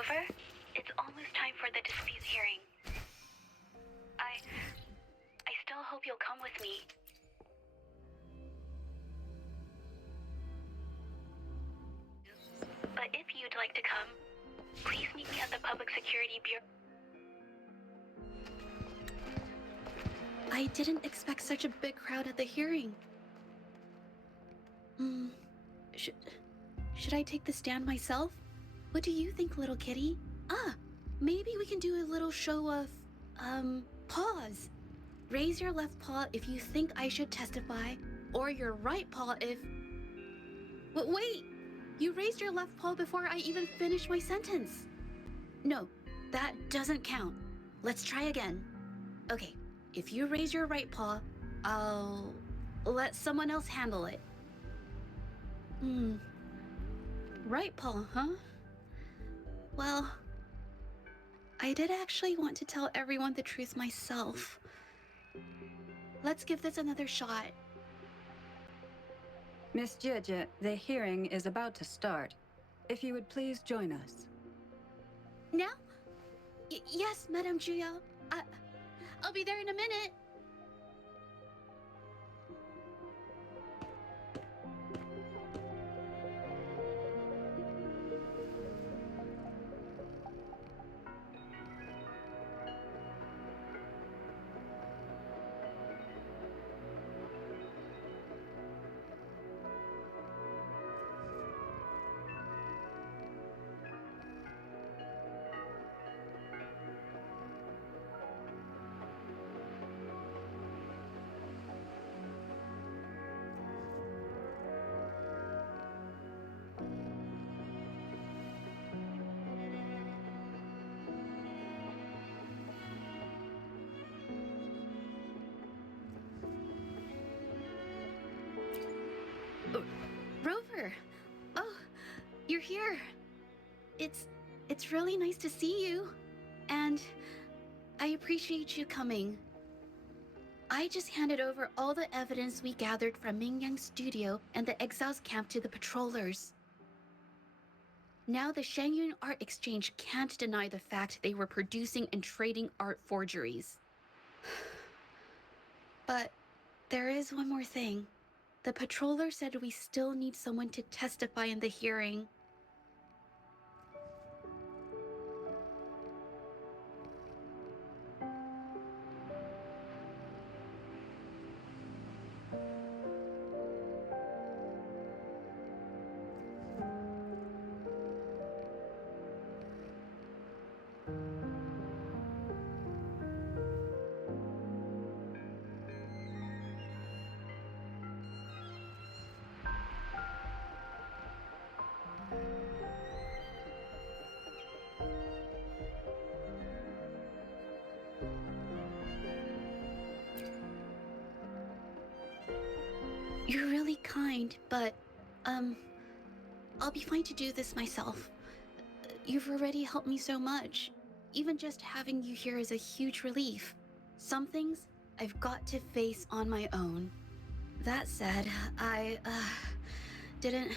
Rover, it's almost time for the dispute hearing. I still hope you'll come with me. But if you'd like to come, please meet me at the Public Security Bureau. I didn't expect such a big crowd at the hearing. Should I take the stand myself? What do you think, little kitty? Maybe we can do a little show of, paws. Raise your left paw if you think I should testify, or your right paw if... Wait! You raised your left paw before I even finished my sentence. No, that doesn't count. Let's try again. Okay, if you raise your right paw, I'll let someone else handle it. Right paw, huh? Well, I did actually want to tell everyone the truth myself. Let's give this another shot. Miss Zhezhi, the hearing is about to start. If you would please join us. Now? Yes, Madame Juya. I'll be there in a minute. Rover! Oh, you're here. It's really nice to see you. And I appreciate you coming. I just handed over all the evidence we gathered from Ming Yang's studio and the exiles camp to the patrollers. Now the Shangyun Art Exchange can't deny the fact they were producing and trading art forgeries. But there is one more thing. The patroller said we still need someone to testify in the hearing. You're really kind, but, I'll be fine to do this myself. You've already helped me so much. Even just having you here is a huge relief. Some things I've got to face on my own. That said, I, didn't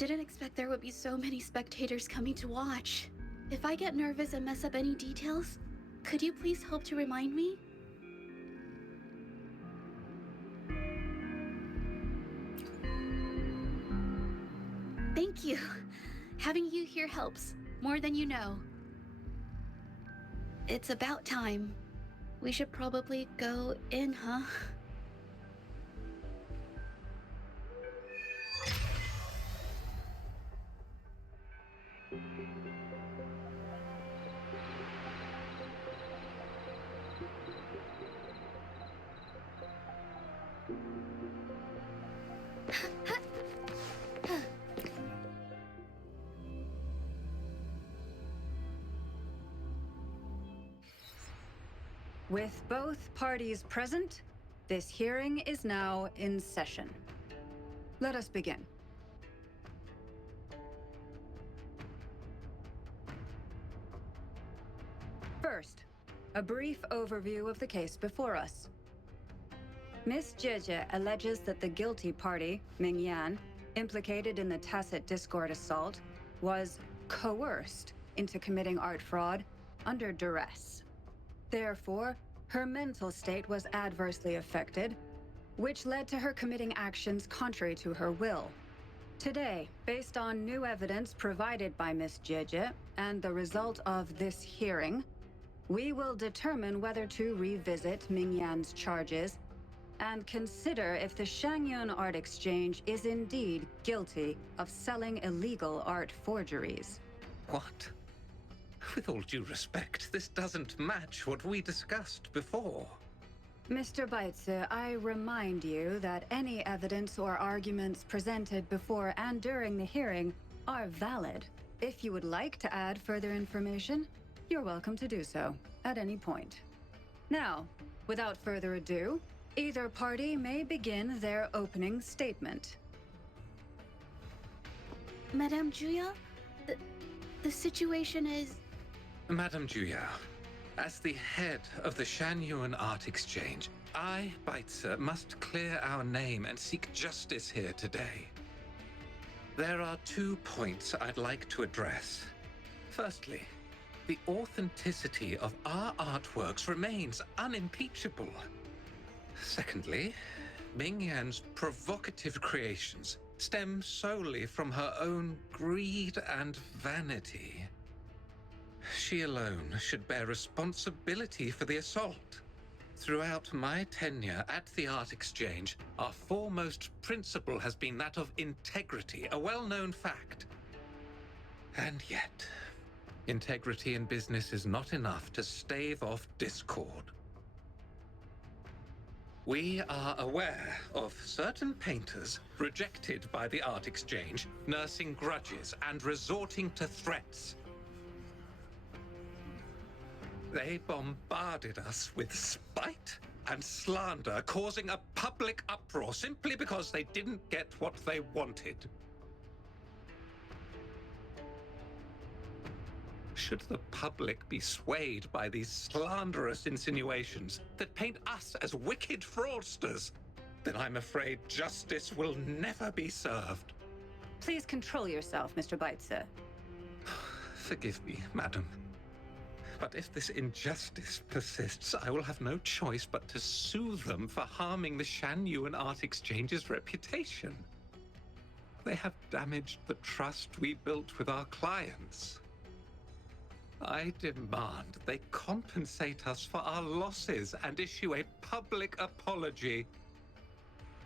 expect there would be so many spectators coming to watch. If I get nervous and mess up any details, could you please help to remind me? Thank you. Having you here helps, more than you know. It's about time. We should probably go in, huh? With both parties present, this hearing is now in session. Let us begin. First, a brief overview of the case before us. Miss Zhezhi alleges that the guilty party, Ming Yan, implicated in the tacit discord assault, was coerced into committing art fraud under duress. Therefore, her mental state was adversely affected, which led to her committing actions contrary to her will. Today, based on new evidence provided by Miss Zhezhi and the result of this hearing, we will determine whether to revisit Mingyan's charges and consider if the Shangyun Art Exchange is indeed guilty of selling illegal art forgeries. What? With all due respect, this doesn't match what we discussed before. Mr. Baitze, I remind you that any evidence or arguments presented before and during the hearing are valid. If you would like to add further information, you're welcome to do so at any point. Now, without further ado, either party may begin their opening statement. Madame Juya, the situation is... Madame Juya, as the head of the Shanyuan Art Exchange, I, Baitze, must clear our name and seek justice here today. There are 2 points I'd like to address. Firstly, the authenticity of our artworks remains unimpeachable. Secondly, Mingyan's provocative creations stem solely from her own greed and vanity. She alone should bear responsibility for the assault. Throughout my tenure at the Art Exchange, our foremost principle has been that of integrity, a well-known fact. And yet, integrity in business is not enough to stave off discord. We are aware of certain painters rejected by the Art Exchange, nursing grudges and resorting to threats. They bombarded us with spite and slander, causing a public uproar simply because they didn't get what they wanted. Should the public be swayed by these slanderous insinuations that paint us as wicked fraudsters, then I'm afraid justice will never be served. Please control yourself, Mr. Baitze. Forgive me, madam. But if this injustice persists, I will have no choice but to sue them for harming the Shanyuan Art Exchange's reputation. They have damaged the trust we built with our clients. I demand they compensate us for our losses and issue a public apology.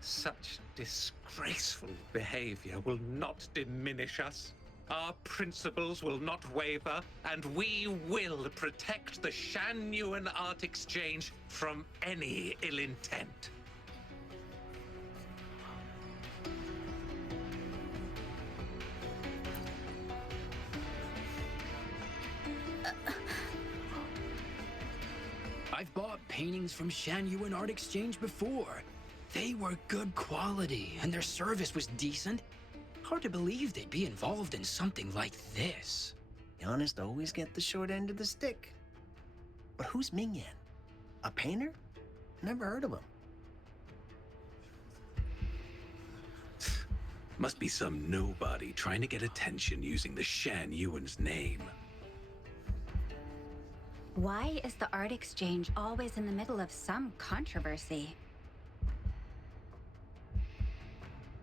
Such disgraceful behavior will not diminish us. Our principles will not waver, and we will protect the Shanyuan Art Exchange from any ill intent. I've bought paintings from Shanyuan Art Exchange before. They were good quality, and their service was decent. Hard to believe they'd be involved in something like this. The honest always get the short end of the stick. But who's Mingyan? A painter? Never heard of him. Must be some nobody trying to get attention using the Shanyuan's name. Why is the Art Exchange always in the middle of some controversy?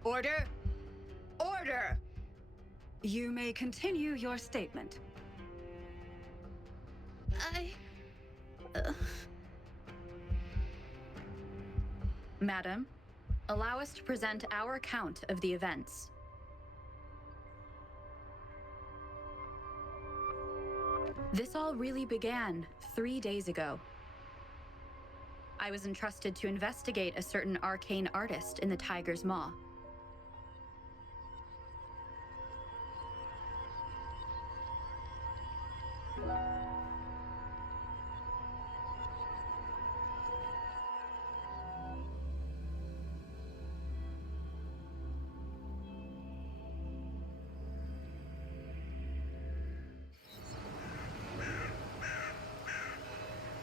Order! Order! You may continue your statement. Madam, allow us to present our account of the events. This all really began 3 days ago. I was entrusted to investigate a certain arcane artist in the Tiger's Maw.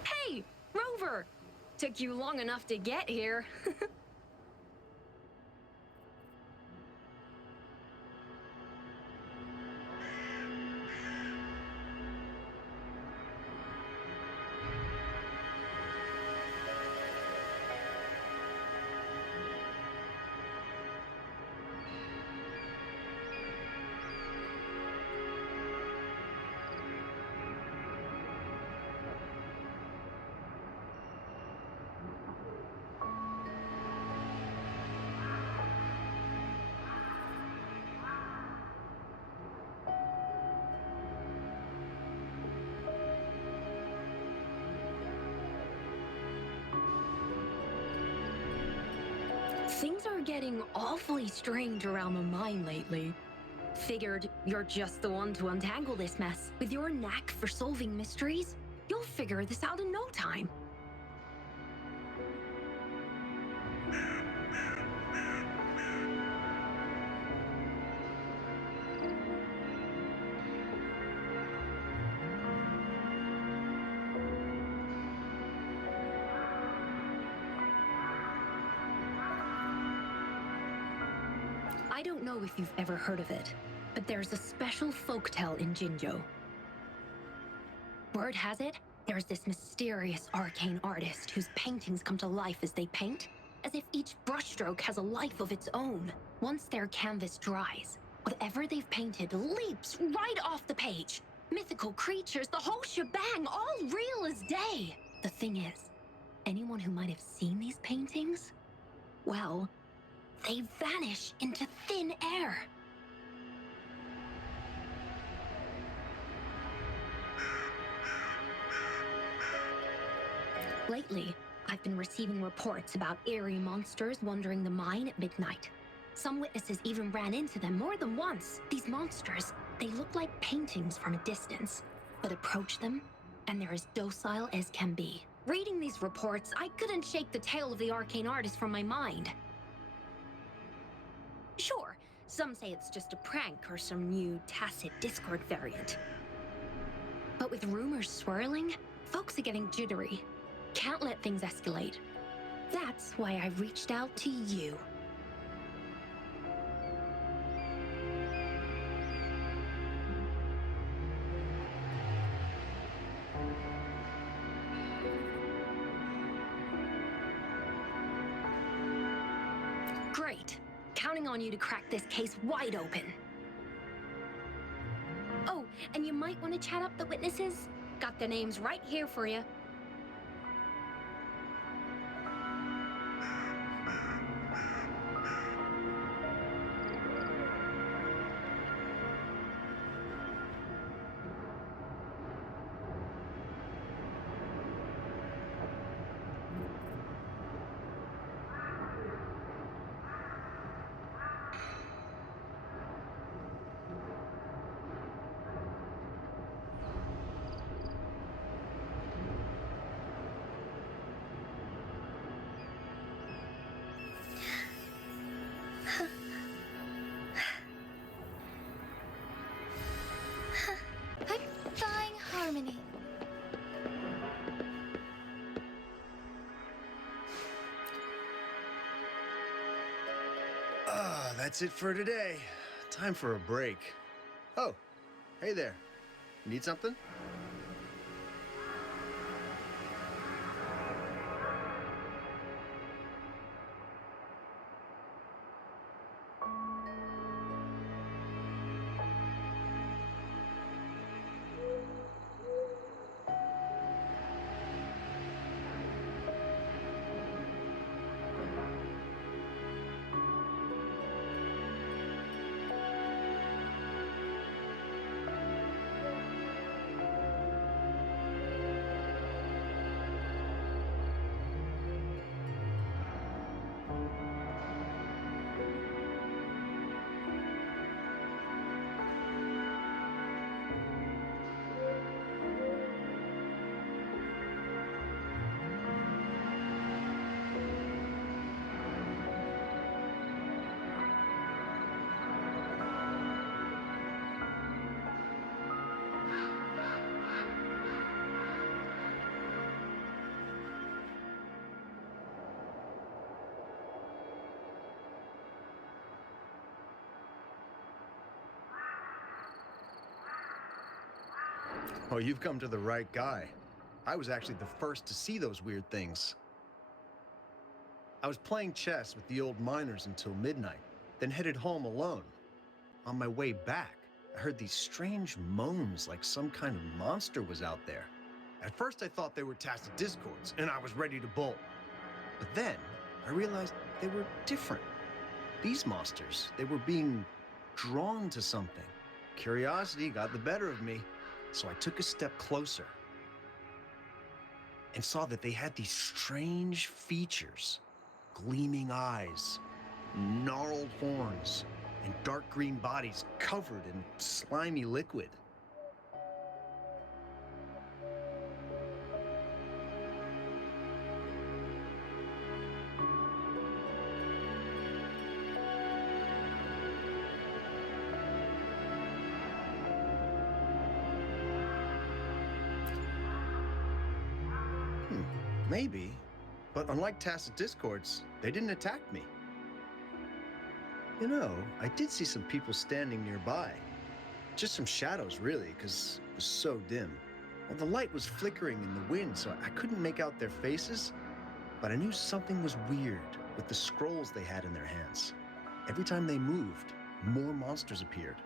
Hey, Rover! Took you long enough to get here. Things are getting awfully strange around the mine lately. Figured you're just the one to untangle this mess. With your knack for solving mysteries, you'll figure this out in no time. I don't know if you've ever heard of it, but there's a special folktale in Jinzhou. Word has it, there's this mysterious arcane artist whose paintings come to life as they paint, as if each brushstroke has a life of its own. Once their canvas dries, whatever they've painted leaps right off the page. Mythical creatures, the whole shebang, all real as day. The thing is, anyone who might have seen these paintings, well, they vanish into thin air. Lately, I've been receiving reports about eerie monsters wandering the mine at midnight. Some witnesses even ran into them more than once. These monsters, they look like paintings from a distance, but approach them, and they're as docile as can be. Reading these reports, I couldn't shake the tale of the arcane artist from my mind. Sure, some say it's just a prank or some new tacit Discord variant. But with rumors swirling, folks are getting jittery. Can't let things escalate. That's why I reached out to you. Great. Counting on you to crack this case wide open. Oh, and you might want to chat up the witnesses. Got their names right here for you. Harmony. That's it for today. Time for a break. Oh, hey there. Need something? Oh, you've come to the right guy. I was actually the first to see those weird things. I was playing chess with the old miners until midnight, then headed home alone. On my way back, I heard these strange moans like some kind of monster was out there. At first I thought they were tacit discords, and I was ready to bolt. But then I realized they were different. These monsters, they were being drawn to something. Curiosity got the better of me, so I took a step closer and saw that they had these strange features. Gleaming eyes, gnarled horns, and dark green bodies covered in slimy liquid. Maybe, but unlike tacit discords, they didn't attack me. You know, I did see some people standing nearby. Just some shadows, really, because it was so dim. Well, the light was flickering in the wind, so I couldn't make out their faces, but I knew something was weird with the scrolls they had in their hands. Every time they moved, more monsters appeared.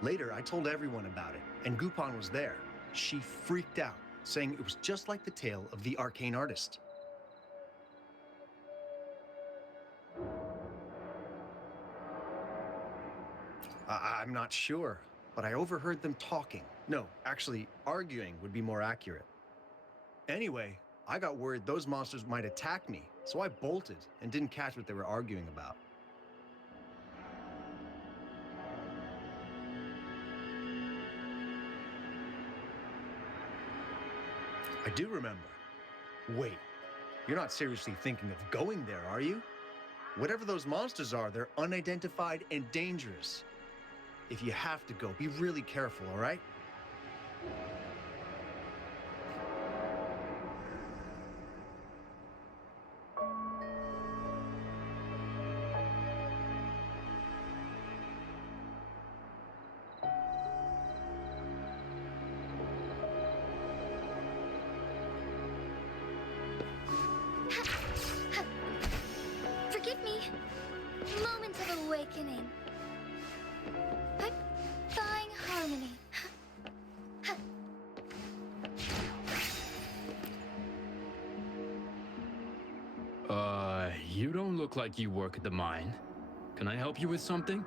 Later, I told everyone about it, and Gupon was there. She freaked out, saying it was just like the tale of the arcane artist. I'm not sure, but I overheard them talking. No, actually, arguing would be more accurate. Anyway, I got worried those monsters might attack me, so I bolted and didn't catch what they were arguing about. I do remember. Wait, you're not seriously thinking of going there, are you? Whatever those monsters are, they're unidentified and dangerous. If you have to go, be really careful, all right? Forgive me. Moment of awakening. Thawing harmony. You don't look like you work at the mine. Can I help you with something?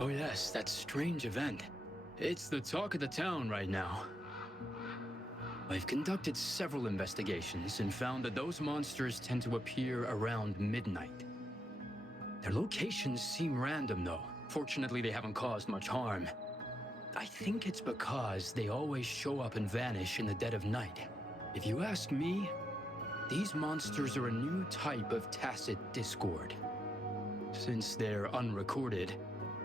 Oh yes, that strange event. It's the talk of the town right now. I've conducted several investigations and found that those monsters tend to appear around midnight. Their locations seem random though. Fortunately, they haven't caused much harm. I think it's because they always show up and vanish in the dead of night. If you ask me, these monsters are a new type of tacit discord. Since they're unrecorded,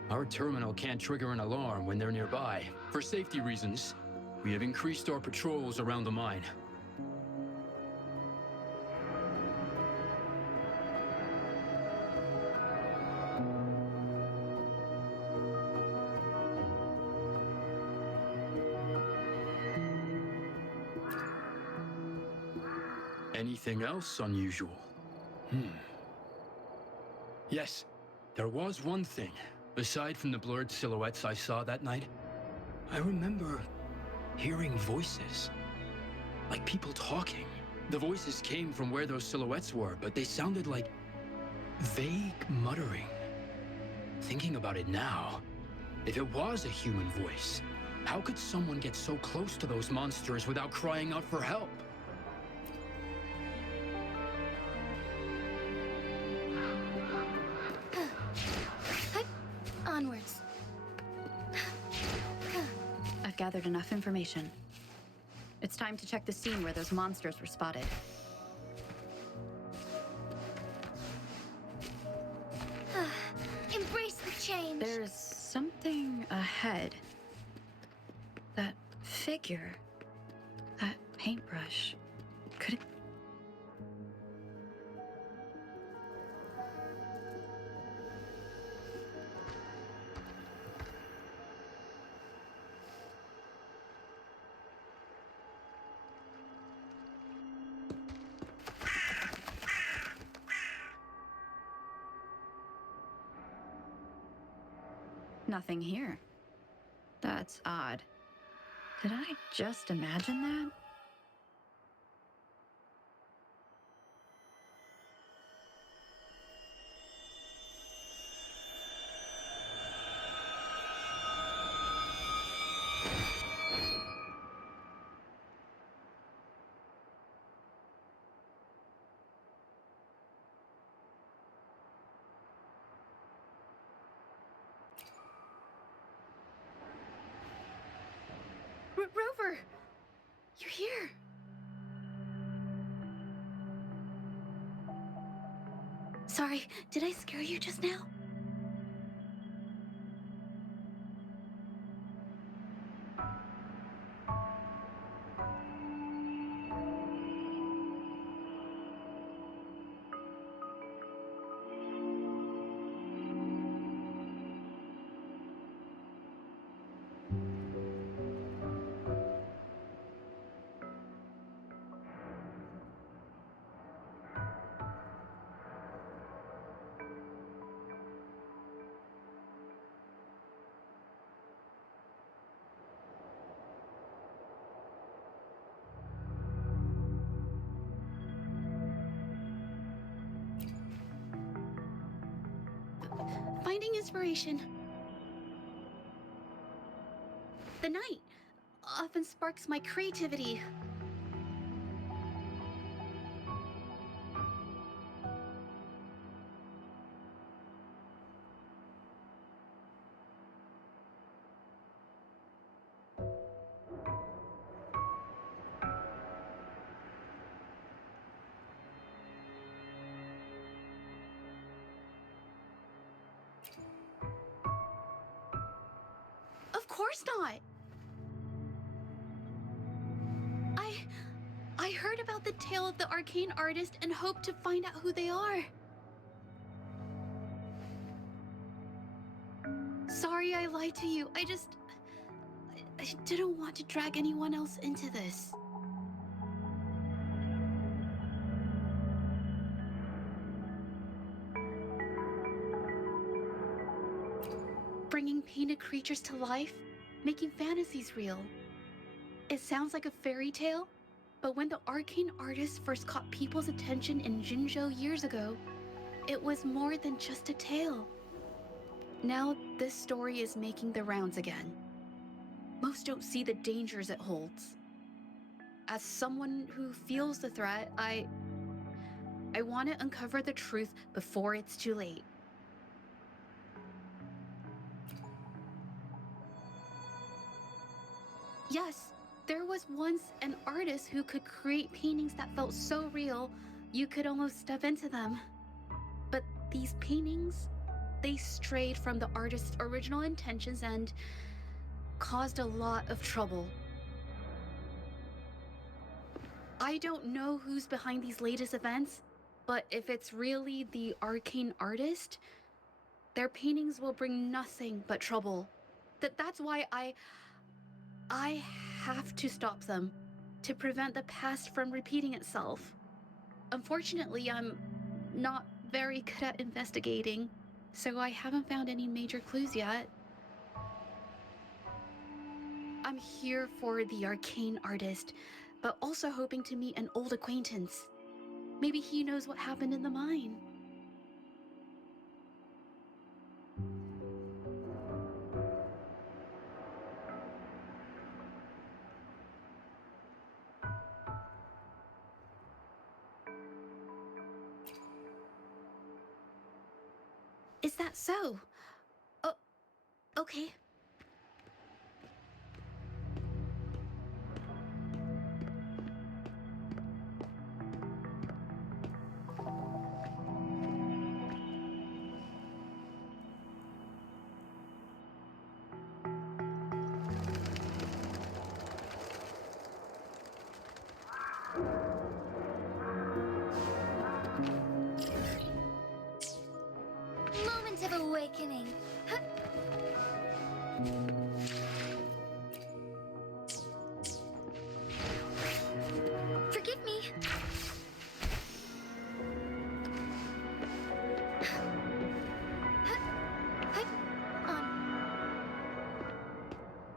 our terminal can't trigger an alarm when they're nearby. For safety reasons, we have increased our patrols around the mine. Anything else unusual? Yes, there was one thing. Aside from the blurred silhouettes I saw that night, I remember hearing voices. Like people talking. The voices came from where those silhouettes were, but they sounded like vague muttering. Thinking about it now, if it was a human voice, how could someone get so close to those monsters without crying out for help? Onwards. I've gathered enough information. It's time to check the scene where those monsters were spotted. Embrace the change. There's something ahead. That figure. That paintbrush. Could it... Nothing here. That's odd. Did I just imagine that? You're here. Sorry, did I scare you just now? Finding inspiration. The night often sparks my creativity. Of course not. I heard about the tale of the arcane artist and hoped to find out who they are. Sorry I lied to you. I didn't want to drag anyone else into this. Bringing painted creatures to life, making fantasies real. It sounds like a fairy tale, but when the arcane artist first caught people's attention in Jinzhou years ago, it was more than just a tale. Now this story is making the rounds again. Most don't see the dangers it holds. As someone who feels the threat, I want to uncover the truth before it's too late. Yes, there was once an artist who could create paintings that felt so real, you could almost step into them. But these paintings, they strayed from the artist's original intentions and caused a lot of trouble. I don't know who's behind these latest events, but if it's really the arcane artist, their paintings will bring nothing but trouble. That's why I have to stop them, to prevent the past from repeating itself. Unfortunately, I'm not very good at investigating, so I haven't found any major clues yet. I'm here for the arcane artist, but also hoping to meet an old acquaintance. Maybe he knows what happened in the mine. Is that so? Oh, okay. Moment of awakening. Huh. Forgive me.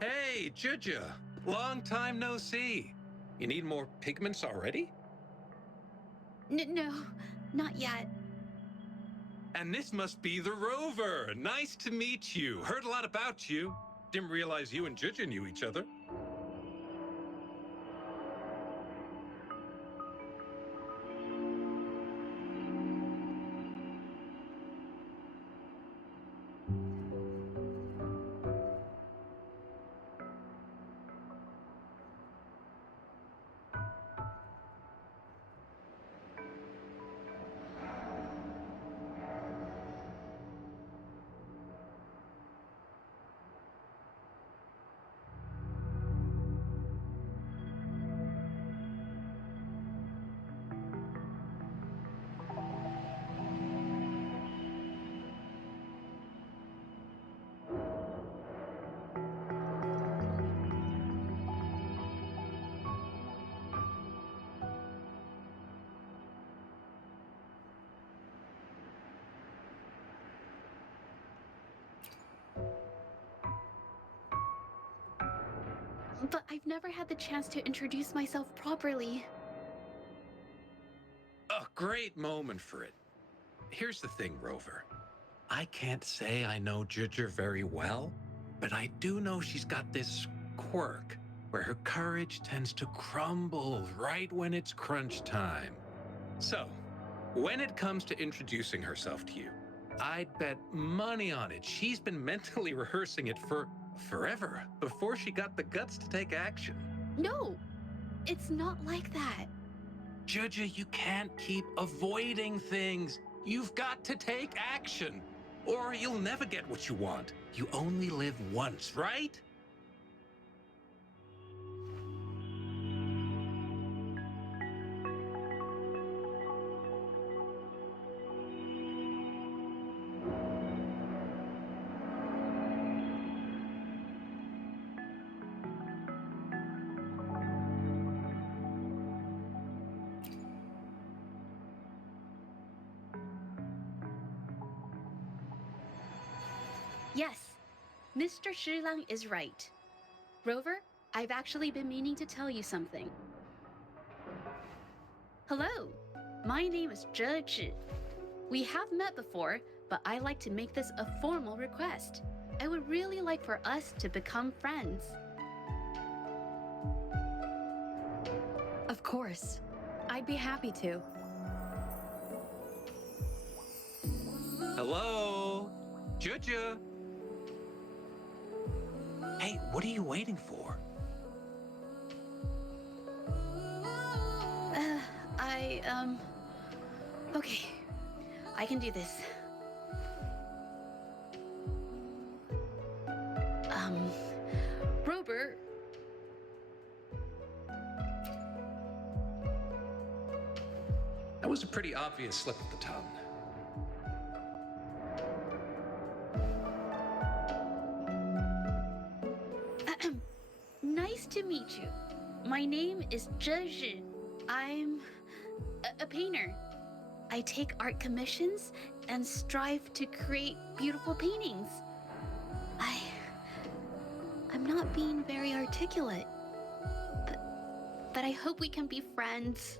Hey, Zhezhi. Long time no see. You need more pigments already? No, not yet. And this must be the Rover. Nice to meet you. Heard a lot about you. Didn't realize you and Zhezhi knew each other. But I've never had the chance to introduce myself properly. A great moment for it. Here's the thing, Rover. I can't say I know Zhezhi very well, but I do know she's got this quirk where her courage tends to crumble right when it's crunch time. So, when it comes to introducing herself to you, I'd bet money on it she's been mentally rehearsing it for forever before she got the guts to take action. No, it's not like that. Zhezhi, you can't keep avoiding things. You've got to take action, or you'll never get what you want. You only live once, right? Yes, Mr. Shilang is right. Rover, I've actually been meaning to tell you something. Hello, my name is Zhezhi. We have met before, but I like to make this a formal request. I would really like for us to become friends. Of course. I'd be happy to. Hello? Zhezhi? Hey, what are you waiting for? Okay. I can do this. Rover. That was a pretty obvious slip of the tongue. Nice to meet you. My name is Zhezhi. I'm a painter. I take art commissions and strive to create beautiful paintings. I'm not being very articulate, but I hope we can be friends.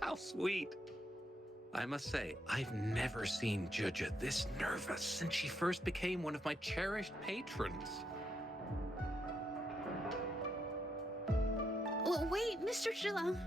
How sweet. I must say, I've never seen Zhezhi this nervous since she first became one of my cherished patrons. Oh, wait, Mr. Shilang.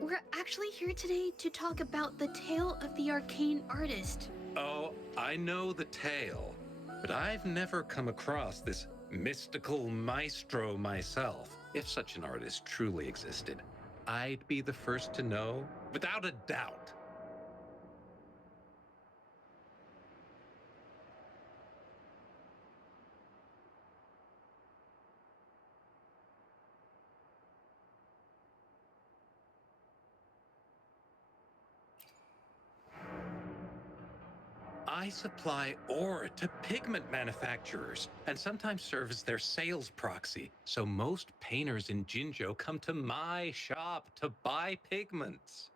We're actually here today to talk about the tale of the arcane artist. Oh, I know the tale, but I've never come across this mystical maestro myself. If such an artist truly existed, I'd be the first to know, without a doubt. I supply ore to pigment manufacturers and sometimes serve as their sales proxy. So most painters in Jinzhou come to my shop to buy pigments.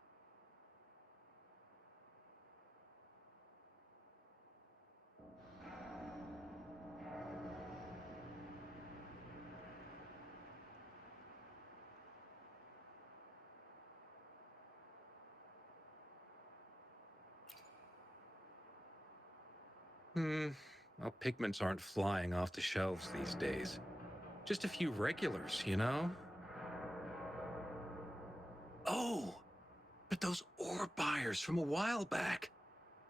Well, pigments aren't flying off the shelves these days. Just a few regulars, you know? Oh, but those ore buyers from a while back,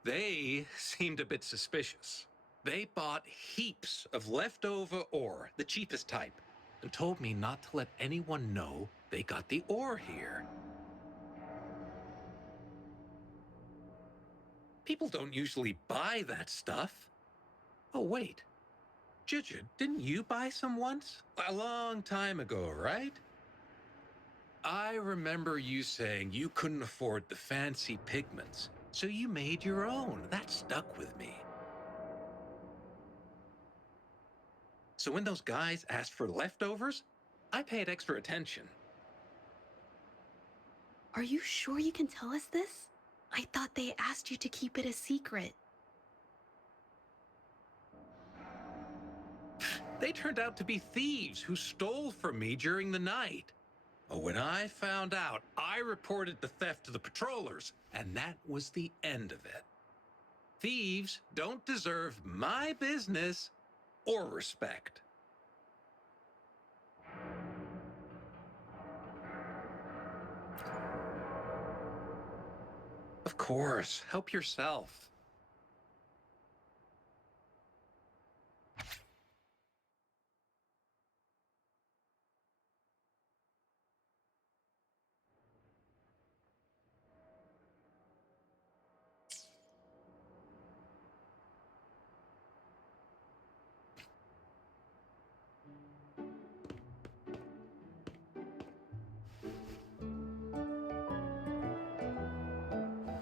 they seemed a bit suspicious. They bought heaps of leftover ore, the cheapest type, and told me not to let anyone know they got the ore here. People don't usually buy that stuff. Oh, wait. Zhezhi, didn't you buy some once? A long time ago, right? I remember you saying you couldn't afford the fancy pigments, so you made your own. That stuck with me. So when those guys asked for leftovers, I paid extra attention. Are you sure you can tell us this? I thought they asked you to keep it a secret. They turned out to be thieves who stole from me during the night. When I found out, I reported the theft to the patrollers, and that was the end of it. Thieves don't deserve my business or respect. Of course, help yourself.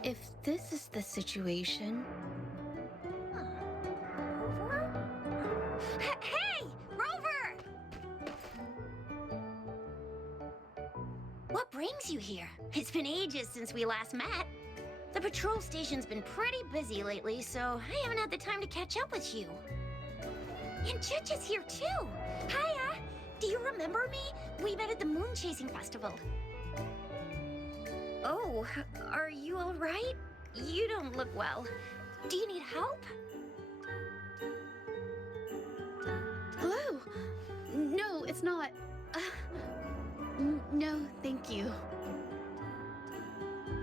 If this is the situation... Rover? Hey! Rover! What brings you here? It's been ages since we last met. The patrol station's been pretty busy lately, so I haven't had the time to catch up with you. And Zhezhi's here too. Hiya! Do you remember me? We met at the moon chasing festival. Oh, are you all right? You don't look well. Do you need help? Hello? No, it's not. No, thank you.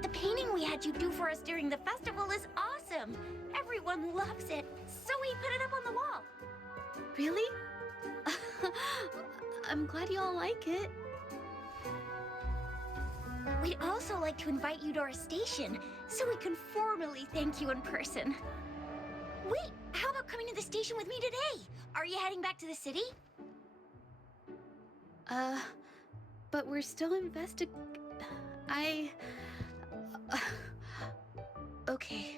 The painting we had you do for us during the festival is awesome. Everyone loves it, so we put it up on the wall. Really? I'm glad you all like it. We'd also like to invite you to our station, so we can formally thank you in person. Wait, how about coming to the station with me today? Are you heading back to the city? But we're still okay.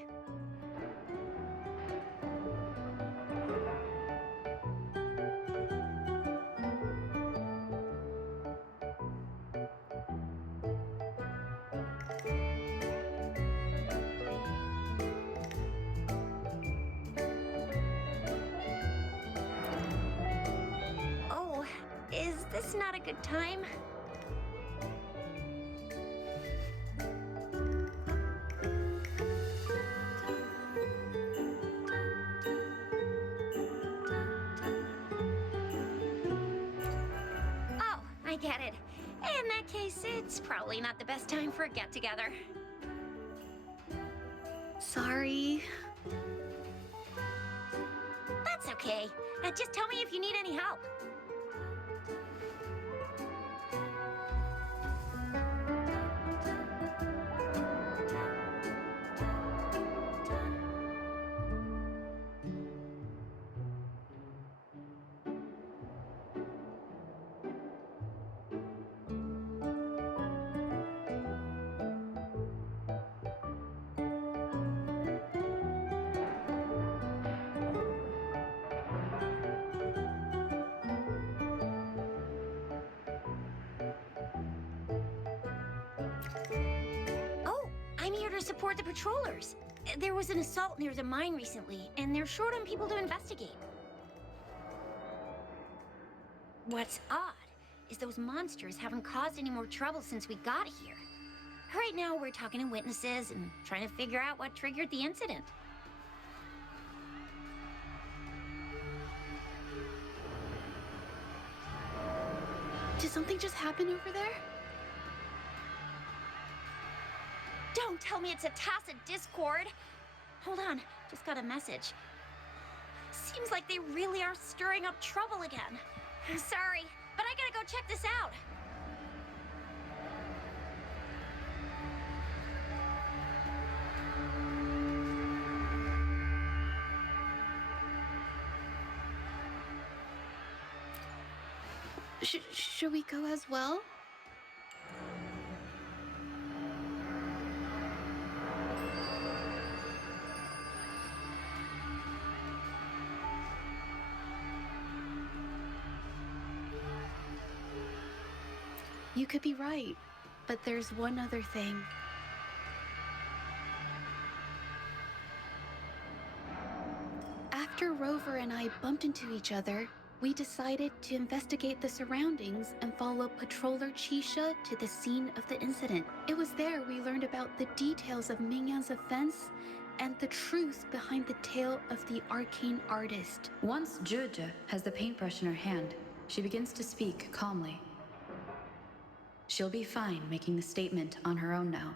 Oh, is this not a good time? Oh, I get it. In that case, it's probably not the best time for a get-together. Sorry. That's okay. Just tell me if you need any help. Oh, I'm here to support the patrollers. There was an assault near the mine recently, and they're short on people to investigate. What's odd is those monsters haven't caused any more trouble since we got here. Right now, we're talking to witnesses and trying to figure out what triggered the incident. Did something just happen over there? Don't tell me it's a tacit discord. Hold on, just got a message. Seems like they really are stirring up trouble again. Sorry, but I gotta go check this out. Should we go as well? You could be right, but there's one other thing. After Rover and I bumped into each other, we decided to investigate the surroundings and follow Patroller Chisha to the scene of the incident. It was there we learned about the details of Mingyan's offense and the truth behind the tale of the arcane artist. Once Zhezhi has the paintbrush in her hand, she begins to speak calmly. She'll be fine making the statement on her own now.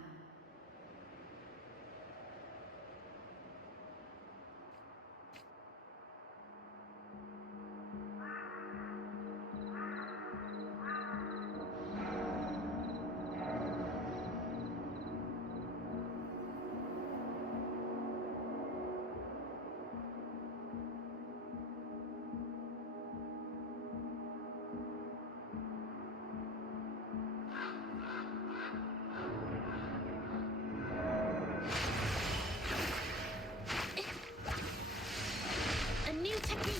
A new technique.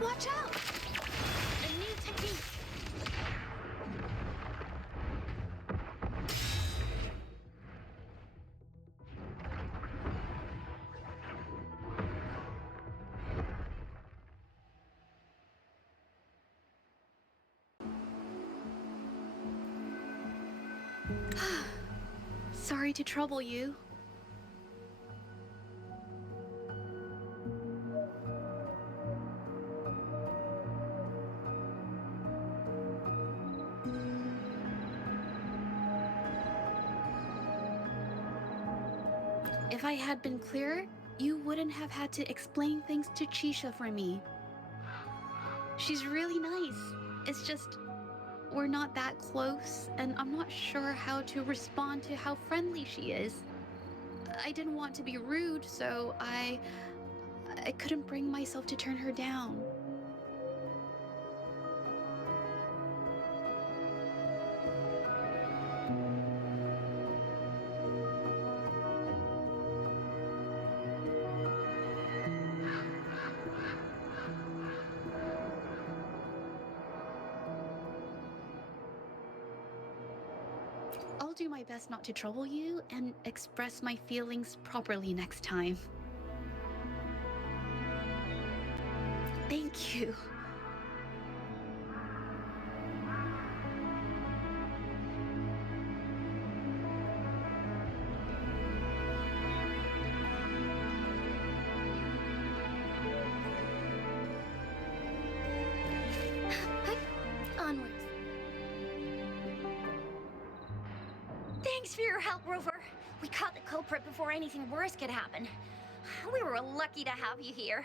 Watch out! A new technique. Sorry to trouble you. If I had been clearer, you wouldn't have had to explain things to Chisha for me. She's really nice. It's just, we're not that close, and I'm not sure how to respond to how friendly she is. I didn't want to be rude, so I couldn't bring myself to turn her down. I'll do my best not to trouble you and express my feelings properly next time. Thank you. Onwards. Thanks for your help, Rover. We caught the culprit before anything worse could happen. We were lucky to have you here.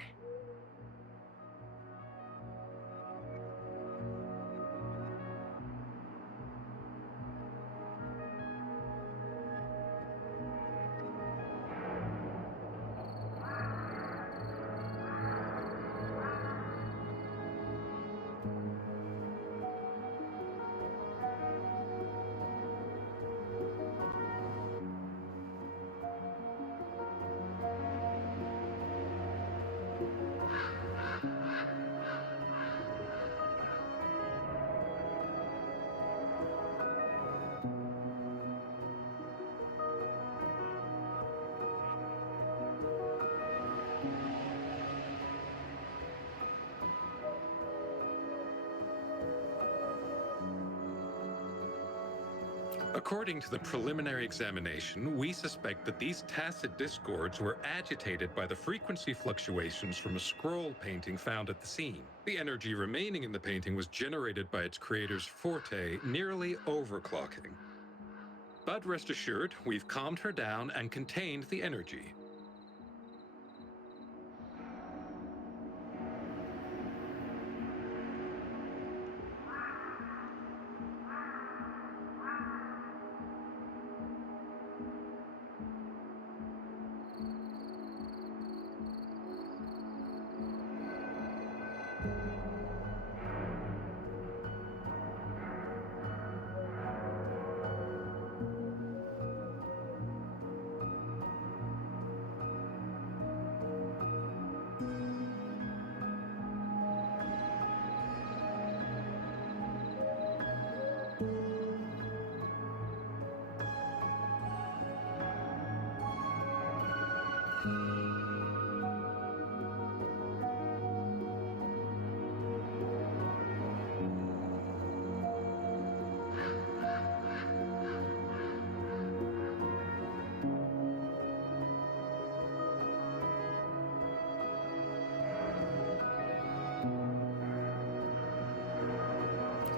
According to the preliminary examination, we suspect that these tacit discords were agitated by the frequency fluctuations from a scroll painting found at the scene. The energy remaining in the painting was generated by its creator's forte, nearly overclocking. But rest assured, we've calmed her down and contained the energy.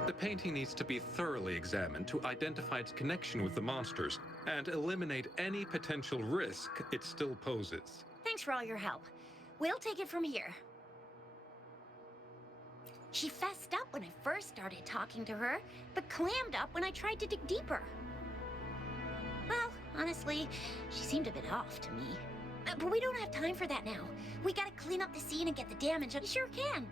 The painting needs to be thoroughly examined to identify its connection with the monsters and eliminate any potential risk it still poses. Thanks for all your help. We'll take it from here. She fessed up when I first started talking to her, but clammed up when I tried to dig deeper. Well, honestly, she seemed a bit off to me. But we don't have time for that now. We gotta clean up the scene and get the damage. We sure can.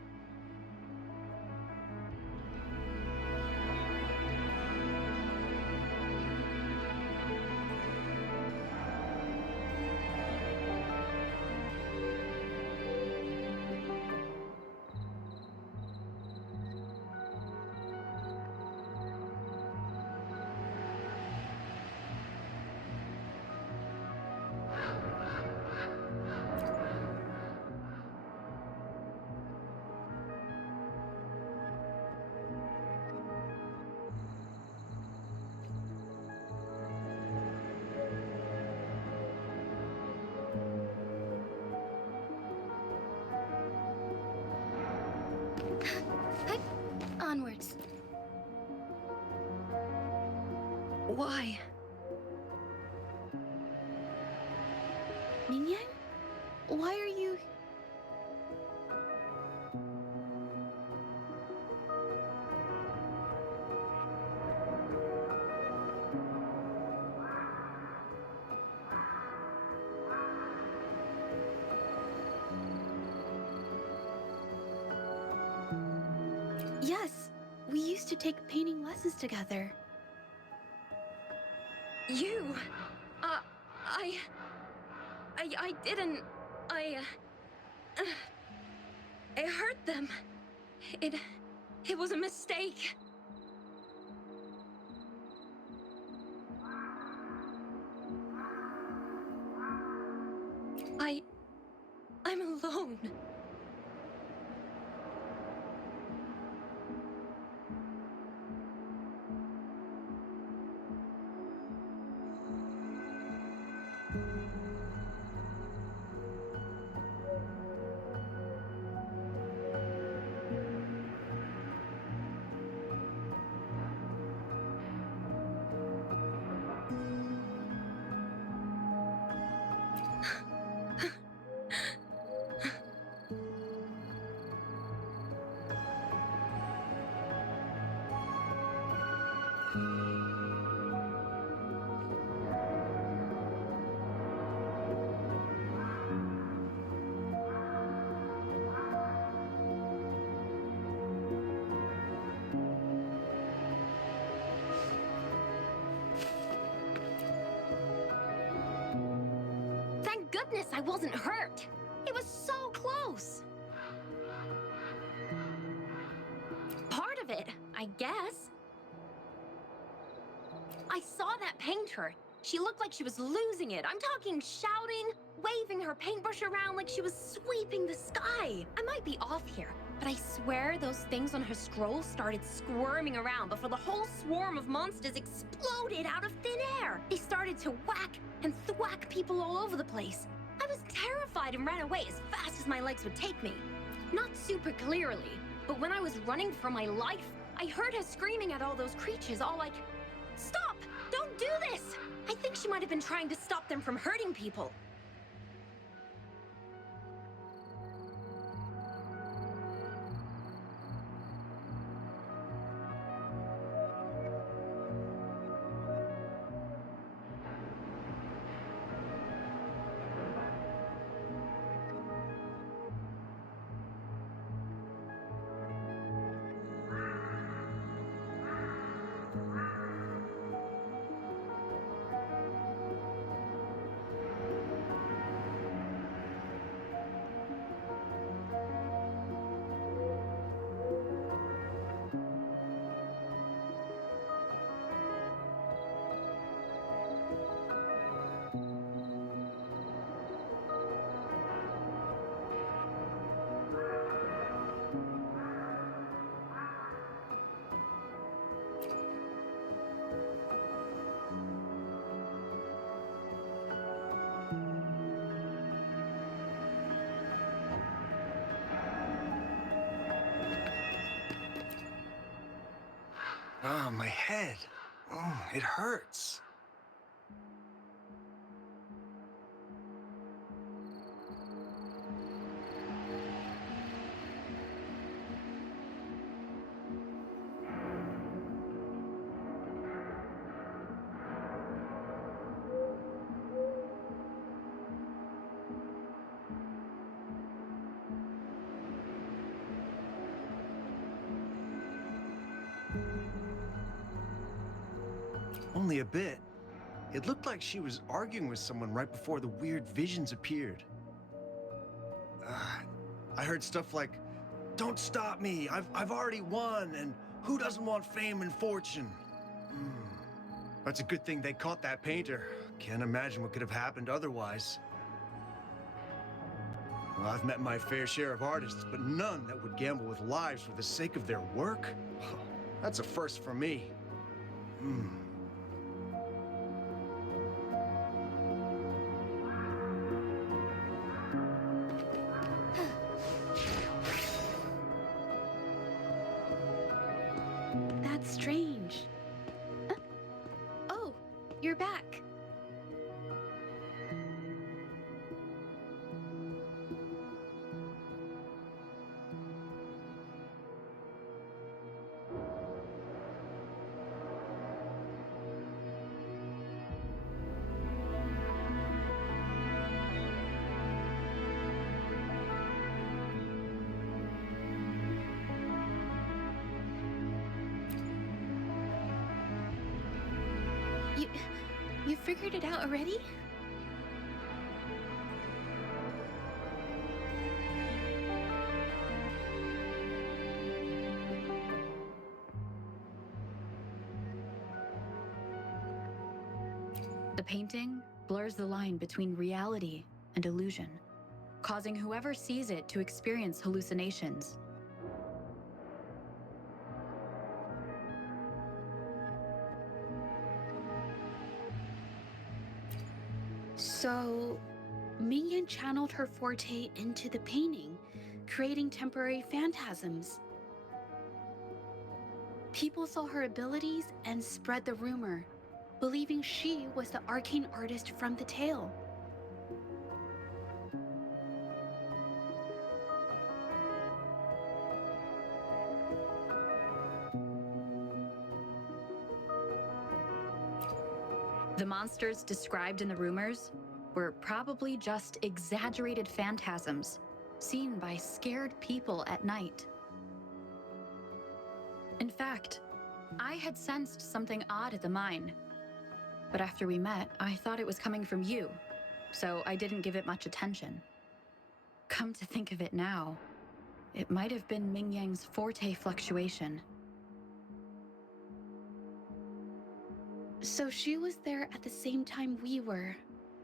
Onwards. Why? Nhân? Why are you... Yes, we used to take painting lessons together. You? I didn't... I hurt them. It was a mistake. I'm alone. Thank goodness I wasn't hurt. It was so close. Part of it, I guess. I saw that painter. She looked like she was losing it. I'm talking shouting, waving her paintbrush around like she was sweeping the sky. I might be off here, But I swear those things on her scroll started squirming around before the whole swarm of monsters exploded out of thin air. They started to whack and thwack people all over the place. I was terrified and ran away as fast as my legs would take me. Not super clearly, but when I was running for my life, I heard her screaming at all those creatures, all like, "Stop! Don't do this!" I think she might have been trying to stop them from hurting people. Ah, my head. Oh, it hurts. Only a bit. It looked like she was arguing with someone right before the weird visions appeared. I heard stuff like, "Don't stop me, I've already won, and who doesn't want fame and fortune?" That's a good thing they caught that painter. Can't imagine what could have happened otherwise. Well, I've met my fair share of artists, but none that would gamble with lives for the sake of their work. That's a first for me. That's strange. Oh, you're back. You figured it out already? The painting blurs the line between reality and illusion, causing whoever sees it to experience hallucinations. So, Mingyan channeled her forte into the painting, creating temporary phantasms. People saw her abilities and spread the rumor, believing she was the arcane artist from the tale. The monsters described in the rumors were probably just exaggerated phantasms seen by scared people at night. In fact, I had sensed something odd at the mine, but after we met, I thought it was coming from you, so I didn't give it much attention. Come to think of it now, it might have been Mingyang's forte fluctuation. So she was there at the same time we were.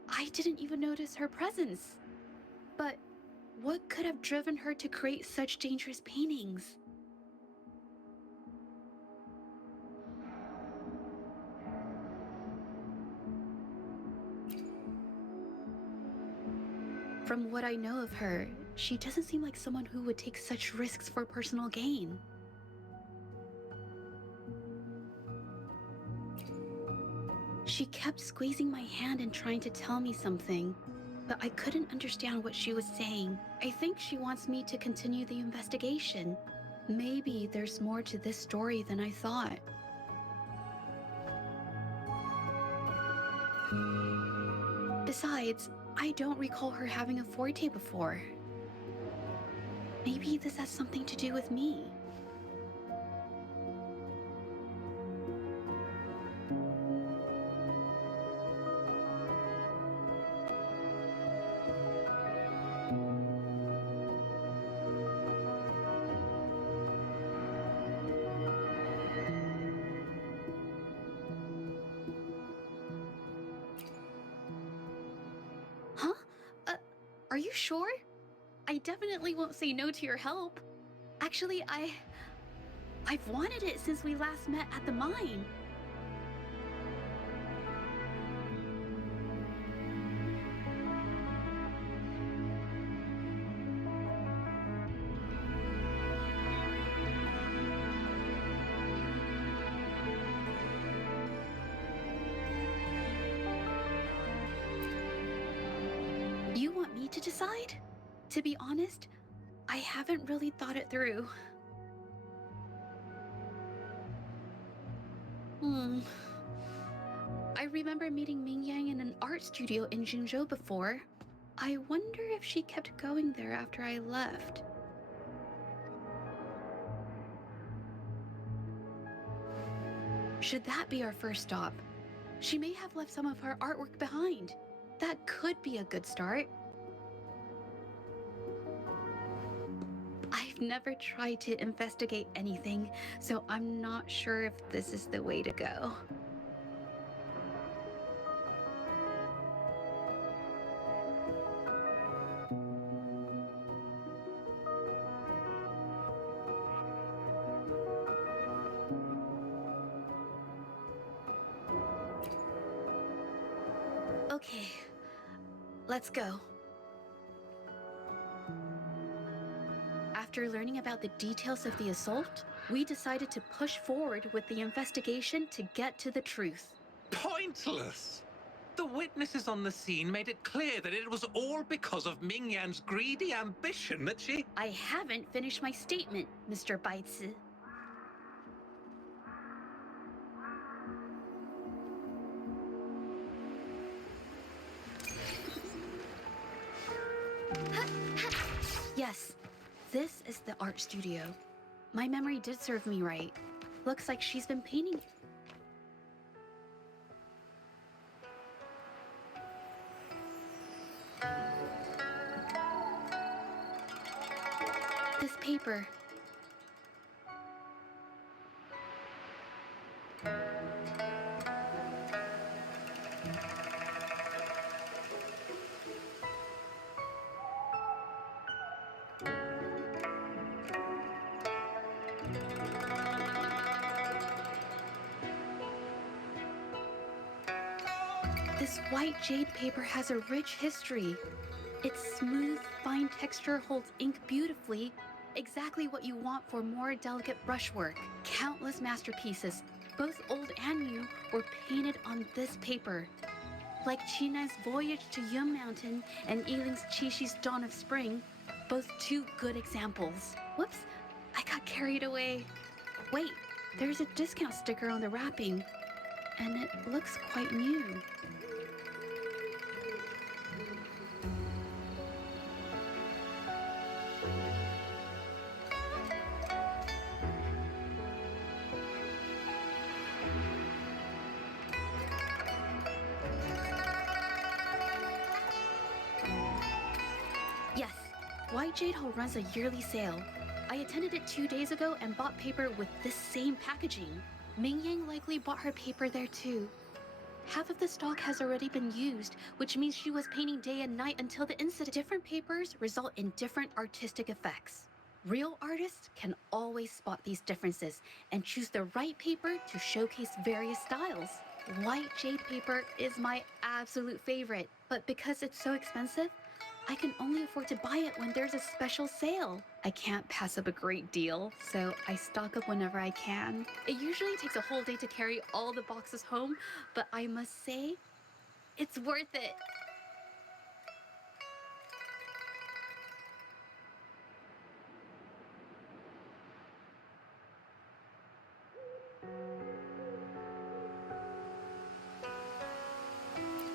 I didn't even notice her presence. But what could have driven her to create such dangerous paintings? From what I know of her, she doesn't seem like someone who would take such risks for personal gain. She kept squeezing my hand and trying to tell me something, but I couldn't understand what she was saying. I think she wants me to continue the investigation. Maybe there's more to this story than I thought. Besides, I don't recall her having a forte before. Maybe this has something to do with me. Huh? Are you sure? I definitely won't say no to your help. Actually, I've wanted it since we last met at the mine. You want me to decide? To be honest, I haven't really thought it through. I remember meeting Ming Yang in an art studio in Jinzhou before. I wonder if she kept going there after I left. Should that be our first stop? She may have left some of her artwork behind. That could be a good start. I've never tried to investigate anything, so I'm not sure if this is the way to go. Okay, let's go. After learning about the details of the assault, we decided to push forward with the investigation to get to the truth. Pointless! The witnesses on the scene made it clear that it was all because of Ming Yan's greedy ambition that she... I haven't finished my statement, Mr. Baizi. Yes, this is the art studio. My memory did serve me right. Looks like she's been painting. This paper. This white jade paper has a rich history. Its smooth, fine texture holds ink beautifully, exactly what you want for more delicate brushwork. Countless masterpieces, both old and new, were painted on this paper. Like Qinai's Voyage to Yun Mountain and Yiling's Qixi's Dawn of Spring, both two good examples. Whoops, I got carried away. Wait, there's a discount sticker on the wrapping, and it looks quite new. Yes, White Jade Hall runs a yearly sale. I attended it 2 days ago and bought paper with this same packaging. Ming Yang likely bought her paper there too. half of the stock has already been used, which means she was painting day and night until the incident. Different papers result in different artistic effects. Real artists can always spot these differences and choose the right paper to showcase various styles. White jade paper is my absolute favorite, but because it's so expensive, I can only afford to buy it when there's a special sale. I can't pass up a great deal, so I stock up whenever I can. It usually takes a whole day to carry all the boxes home, but I must say, it's worth it.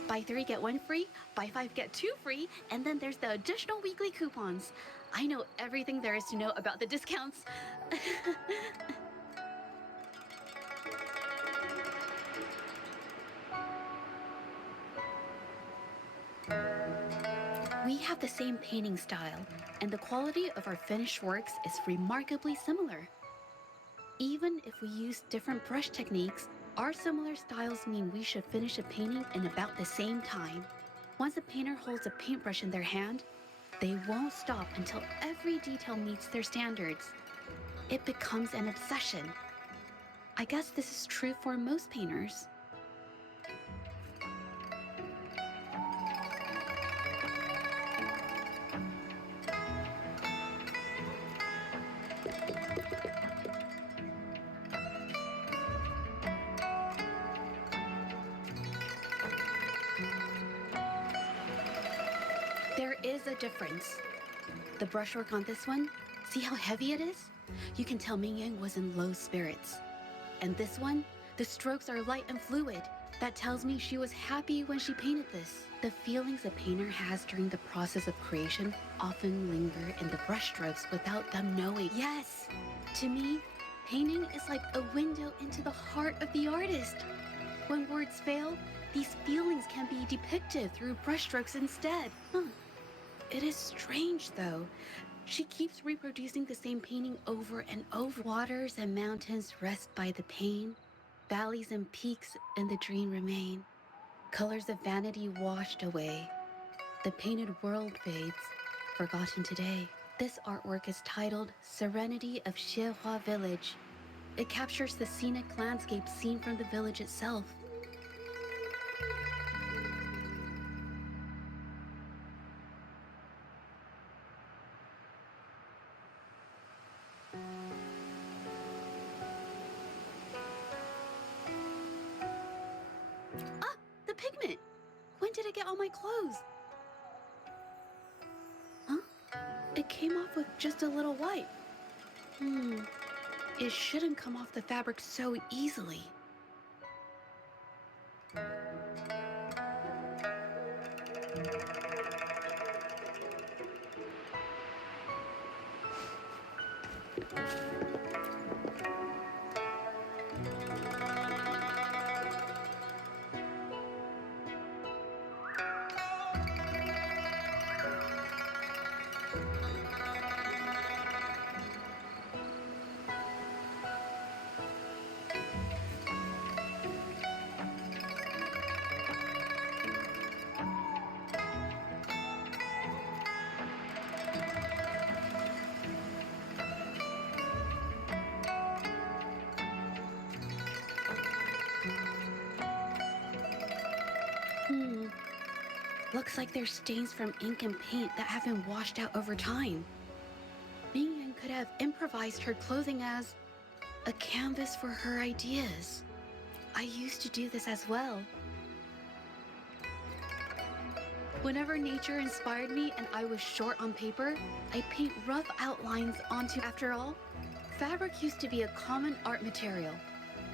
Buy 3, get 1 free, buy 5, get 2 free, and then there's the additional weekly coupons. I know everything there is to know about the discounts. We have the same painting style, and the quality of our finished works is remarkably similar. Even if we use different brush techniques, our similar styles mean we should finish a painting in about the same time. Once a painter holds a paintbrush in their hand, they won't stop until every detail meets their standards. It becomes an obsession. I guess this is true for most painters. There is a difference. The brushwork on this one, see how heavy it is? You can tell Mingyang was in low spirits. And this one, the strokes are light and fluid. That tells me she was happy when she painted this. The feelings a painter has during the process of creation often linger in the brushstrokes without them knowing. Yes! To me, painting is like a window into the heart of the artist. When words fail, these feelings can be depicted through brushstrokes instead. It is strange, though. She keeps reproducing the same painting over and over. Waters and mountains rest by the pain. Valleys and peaks in the dream remain. Colors of vanity washed away. The painted world fades, forgotten today. This artwork is titled Serenity of Xiehua Village. It captures the scenic landscape seen from the village itself. The pigment! When did it get on my clothes? Huh? It came off with just a little wipe. It shouldn't come off the fabric so easily. Looks like there's stains from ink and paint that have been washed out over time. Mingyang could have improvised her clothing as a canvas for her ideas. I used to do this as well. Whenever nature inspired me and I was short on paper, I'd paint rough outlines onto. After all, fabric used to be a common art material.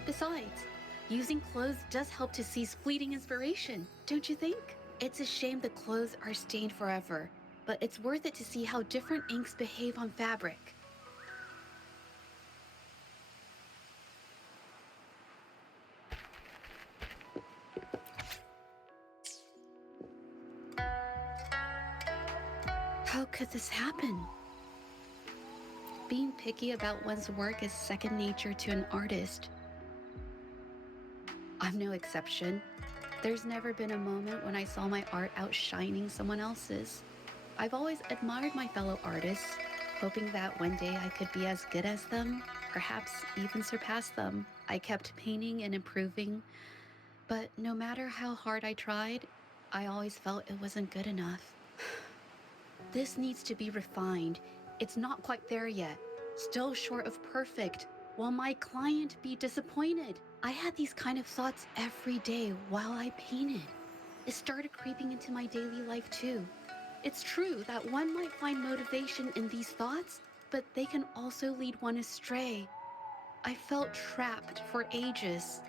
Besides, using clothes does help to seize fleeting inspiration, don't you think? It's a shame the clothes are stained forever, but it's worth it to see how different inks behave on fabric. How could this happen? Being picky about one's work is second nature to an artist. I'm no exception. There's never been a moment when I saw my art outshining someone else's. I've always admired my fellow artists, hoping that one day I could be as good as them, perhaps even surpass them. I kept painting and improving, but no matter how hard I tried, I always felt it wasn't good enough. This needs to be refined. It's not quite there yet. Still short of perfect. Will my client be disappointed? I had these kind of thoughts every day while I painted. It started creeping into my daily life too. It's true that one might find motivation in these thoughts, but they can also lead one astray. I felt trapped for ages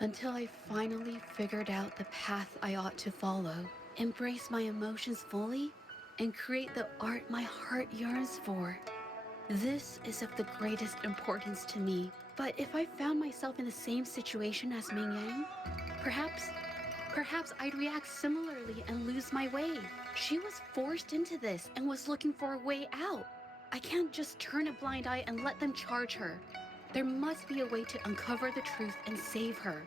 until I finally figured out the path I ought to follow, embrace my emotions fully, and create the art my heart yearns for. This is of the greatest importance to me. But if I found myself in the same situation as Ming Yang, perhaps I'd react similarly and lose my way. She was forced into this and was looking for a way out. I can't just turn a blind eye and let them charge her. There must be a way to uncover the truth and save her.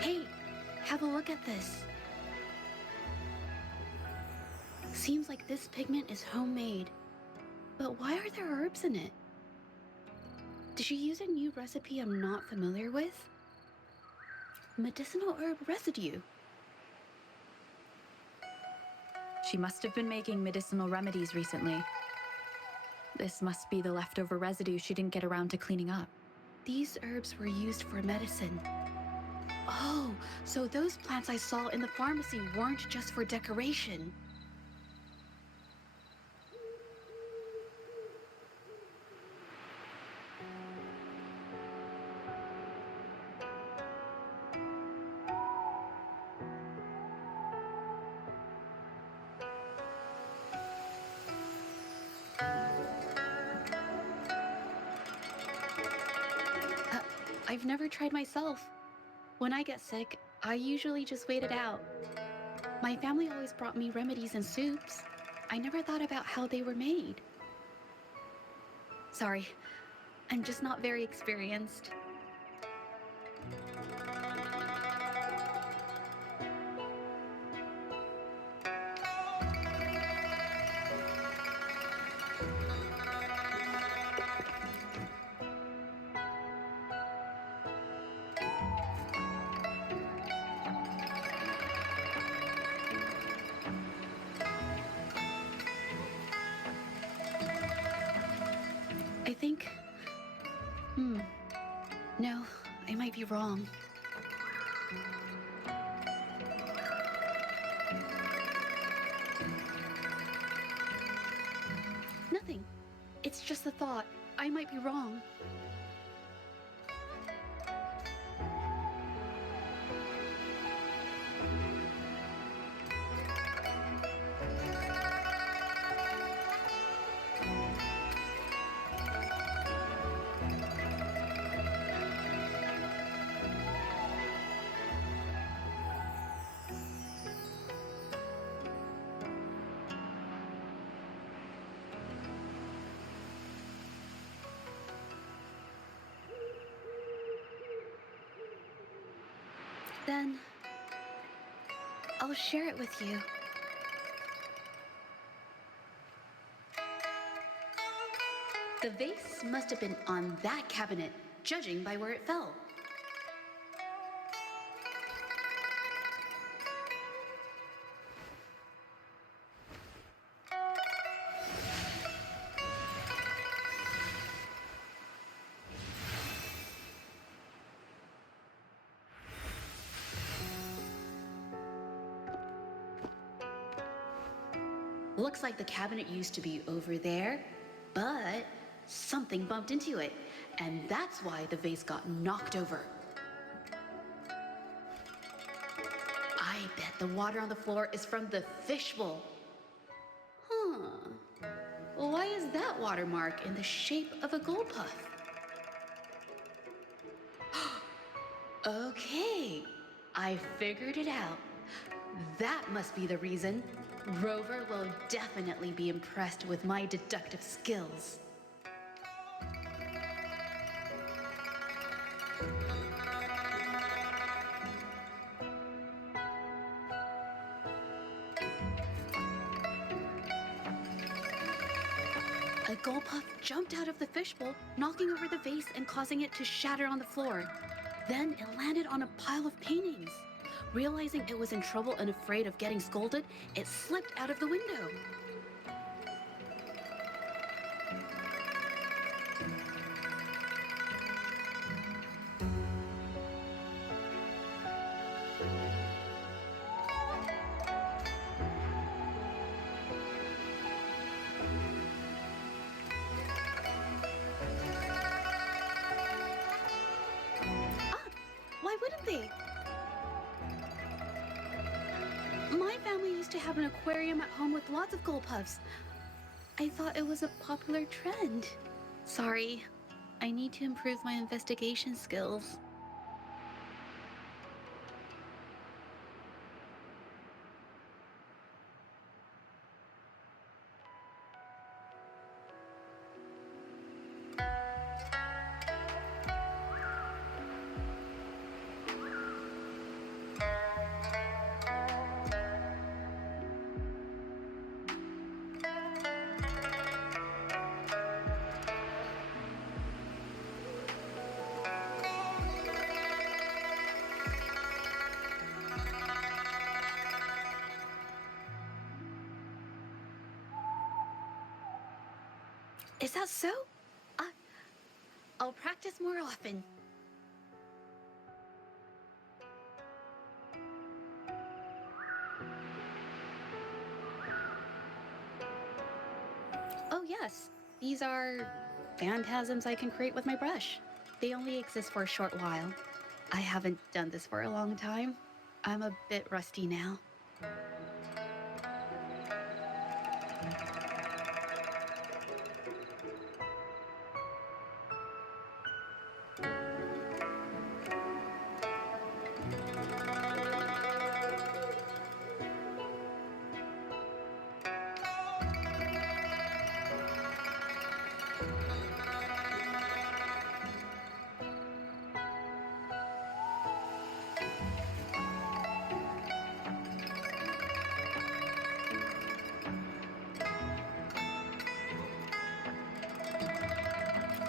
Hey, have a look at this. Seems like this pigment is homemade. But why are there herbs in it? Did she use a new recipe I'm not familiar with? Medicinal herb residue. She must have been making medicinal remedies recently. This must be the leftover residue she didn't get around to cleaning up. These herbs were used for medicine. Oh, so those plants I saw in the pharmacy weren't just for decoration. I've never tried myself. When I get sick, I usually just wait it out. My family always brought me remedies and soups. I never thought about how they were made. Sorry, I'm just not very experienced. I think... No, I might be wrong. Nothing. It's just a thought. I might be wrong. Then, I'll share it with you. The vase must have been on that cabinet, judging by where it fell. Looks like the cabinet used to be over there, but Something bumped into it, and that's why the vase got knocked over. I bet the water on the floor is from the fishbowl. Huh. Why is that watermark in the shape of a gold puff? Okay, I figured it out. That must be the reason. Rover will definitely be impressed with my deductive skills. A gold puff jumped out of the fishbowl, knocking over the vase and causing it to shatter on the floor. Then it landed on a pile of paintings. Realizing it was in trouble and afraid of getting scolded, it slipped out of the window. Why wouldn't they? My family used to have an aquarium at home with lots of gold puffs. I thought it was a popular trend. Sorry, I need to improve my investigation skills. Is that so? I'll practice more often. Oh yes, these are phantasms I can create with my brush. They only exist for a short while. I haven't done this for a long time. I'm a bit rusty now.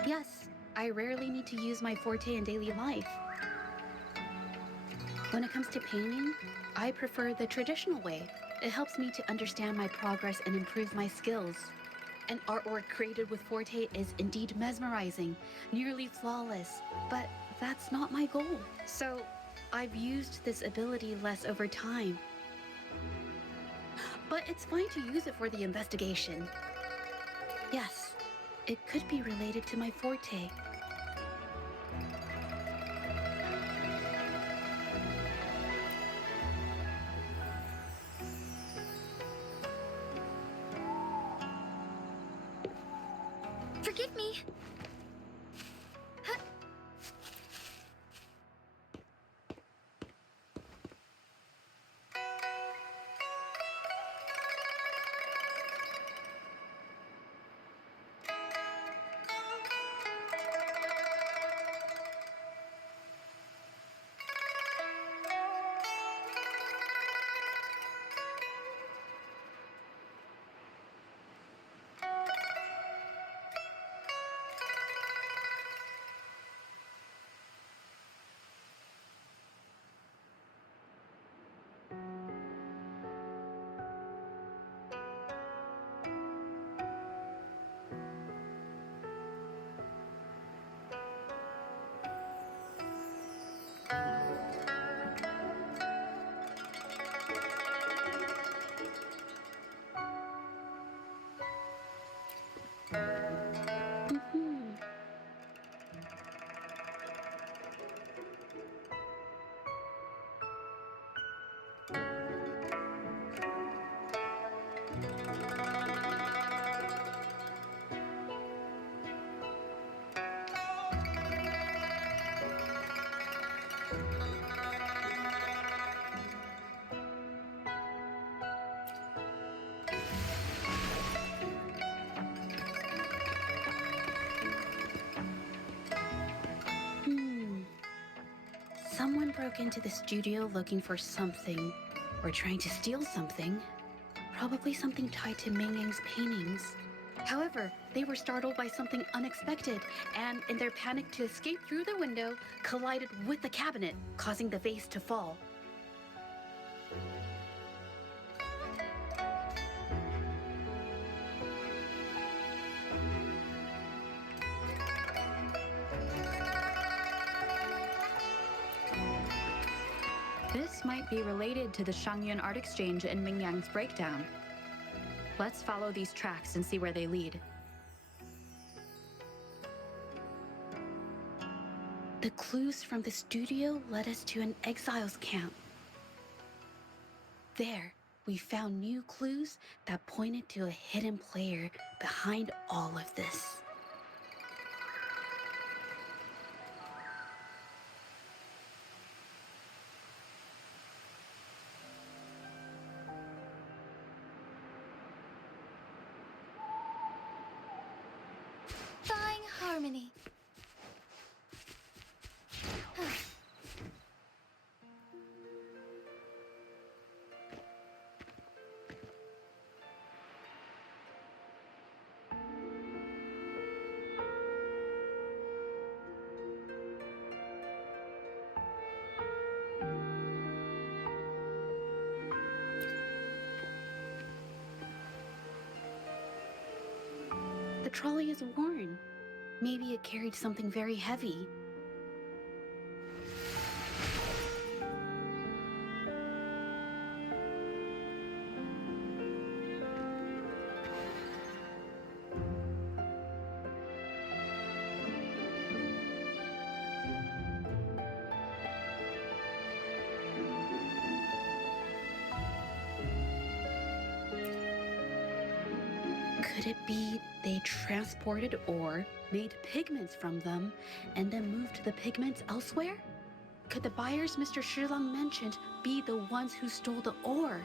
Yes, I rarely need to use my forte in daily life. When it comes to painting, I prefer the traditional way. It helps me to understand my progress and improve my skills. An artwork created with forte is indeed mesmerizing, nearly flawless, but that's not my goal. So I've used this ability less over time. But it's fine to use it for the investigation. Yes, it could be related to my forte. Forgive me. Someone broke into the studio looking for something, or trying to steal something. Probably something tied to Ming Yang's paintings. However, they were startled by something unexpected, and in their panic to escape through the window, collided with the cabinet, causing the vase to fall. This might be related to the Shangyun art exchange and Ming Yang's breakdown. Let's follow these tracks and see where they lead. The clues from the studio led us to an exiles camp. There, we found new clues that pointed to a hidden player behind all of this. Fine harmony. The trolley is worn. Maybe it carried something very heavy. Could it be they transported ore, made pigments from them, and then moved the pigments elsewhere? Could the buyers Mr. Shilang mentioned be the ones who stole the ore?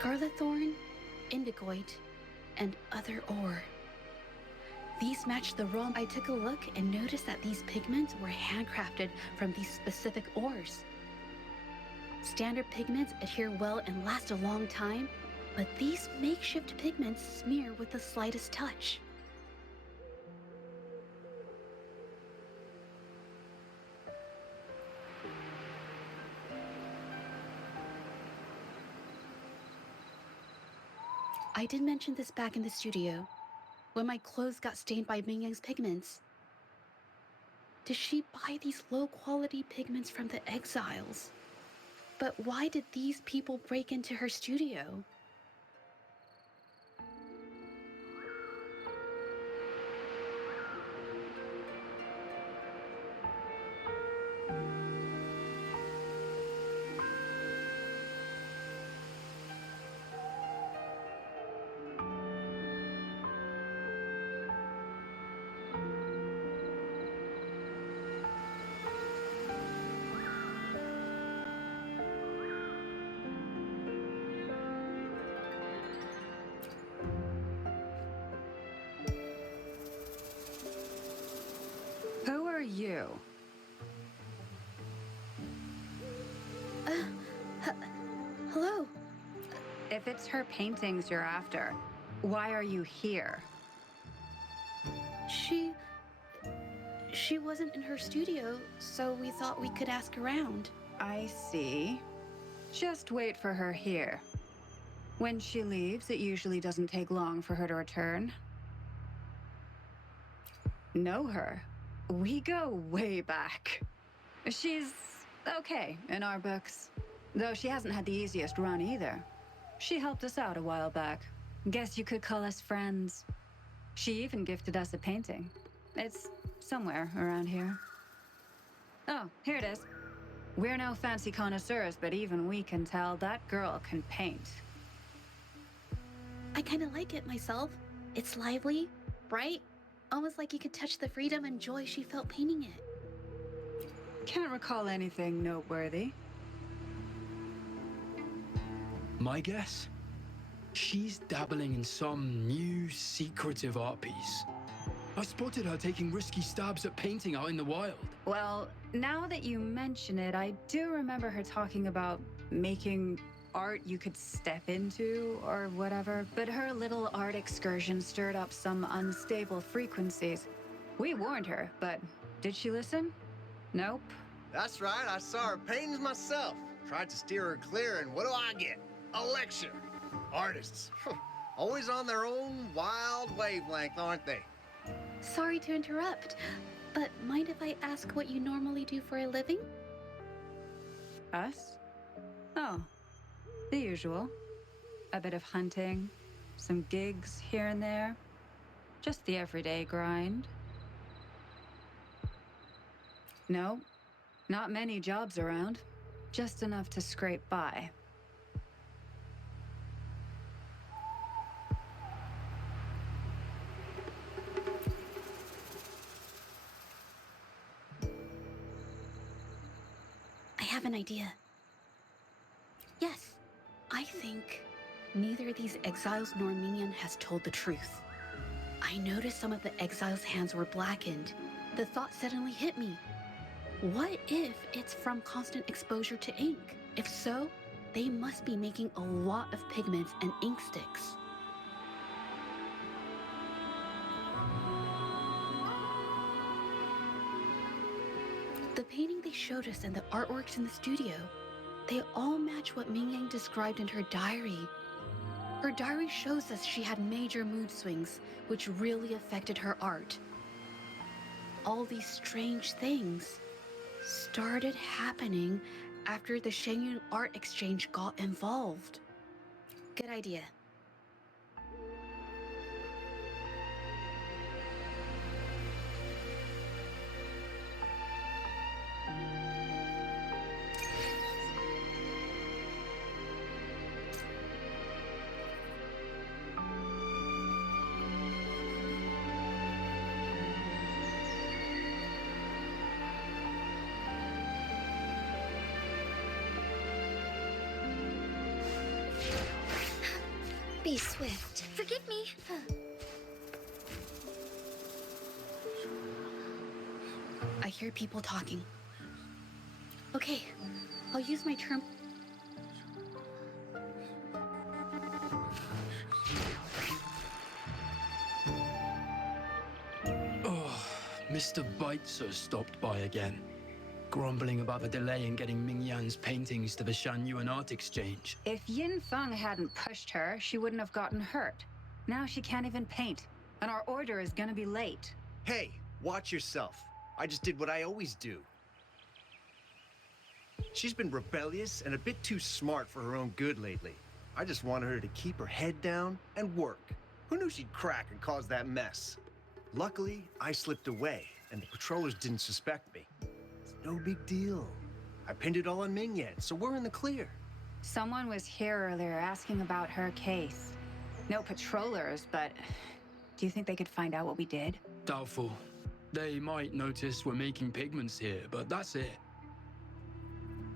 Scarlet thorn, indigoite, and other ore. These match the ROM. I took a look and noticed that these pigments were handcrafted from these specific ores. Standard pigments adhere well and last a long time, but these makeshift pigments smear with the slightest touch. I did mention this back in the studio, when my clothes got stained by Ming Yang's pigments. Did she buy these low-quality pigments from the exiles? But why did these people break into her studio? Who are you? Hello? If it's her paintings you're after, why are you here? She wasn't in her studio, so we thought we could ask around. I see. Just wait for her here. When she leaves, it usually doesn't take long for her to return. Know her? We go way back. She's okay in our books, though she hasn't had the easiest run either. She helped us out a while back. Guess you could call us friends. She even gifted us a painting. It's somewhere around here. Oh, here it is. We're no fancy connoisseurs, but even we can tell that girl can paint. I kind of like it myself. It's lively, bright, almost like you could touch the freedom and joy she felt painting it. Can't recall anything noteworthy. My guess? She's dabbling in some new secretive art piece. I spotted her taking risky stabs at painting out in the wild. Well, now that you mention it, I do remember her talking about making art you could step into or whatever, but her little art excursion stirred up some unstable frequencies. We warned her, but did she listen? Nope. That's right, I saw her paintings myself. Tried to steer her clear, and what do I get? A lecture. Artists. Always on their own wild wavelength, aren't they? Sorry to interrupt, but mind if I ask what you normally do for a living? Us? Oh, the usual. A bit of hunting, some gigs here and there. Just the everyday grind. No, not many jobs around. Just enough to scrape by. I have an idea. Yes, I think neither these exiles nor Minion has told the truth. I noticed some of the exiles' hands were blackened. The thought suddenly hit me. What if it's from constant exposure to ink? If so, they must be making a lot of pigments and ink sticks. The painting they showed us and the artworks in the studio, they all match what Mingyang described in her diary. Her diary shows us she had major mood swings, which really affected her art. All these strange things started happening after the Shenyun Art Exchange got involved. Good idea. Be swift. Forgive me. I hear people talking. Okay, I'll use my term. Oh, Mr. Beitzer stopped by again, grumbling about the delay in getting Mingyang's paintings to the Shanyuan Art Exchange. If Yin Feng hadn't pushed her, she wouldn't have gotten hurt. Now she can't even paint, and our order is gonna be late. Hey, watch yourself. I just did what I always do. She's been rebellious and a bit too smart for her own good lately. I just wanted her to keep her head down and work. Who knew she'd crack and cause that mess? Luckily, I slipped away, and the patrollers didn't suspect me. It's no big deal. I pinned it all on Mingyan, so we're in the clear. Someone was here earlier asking about her case. No patrollers, but do you think they could find out what we did? Doubtful. They might notice we're making pigments here, but that's it.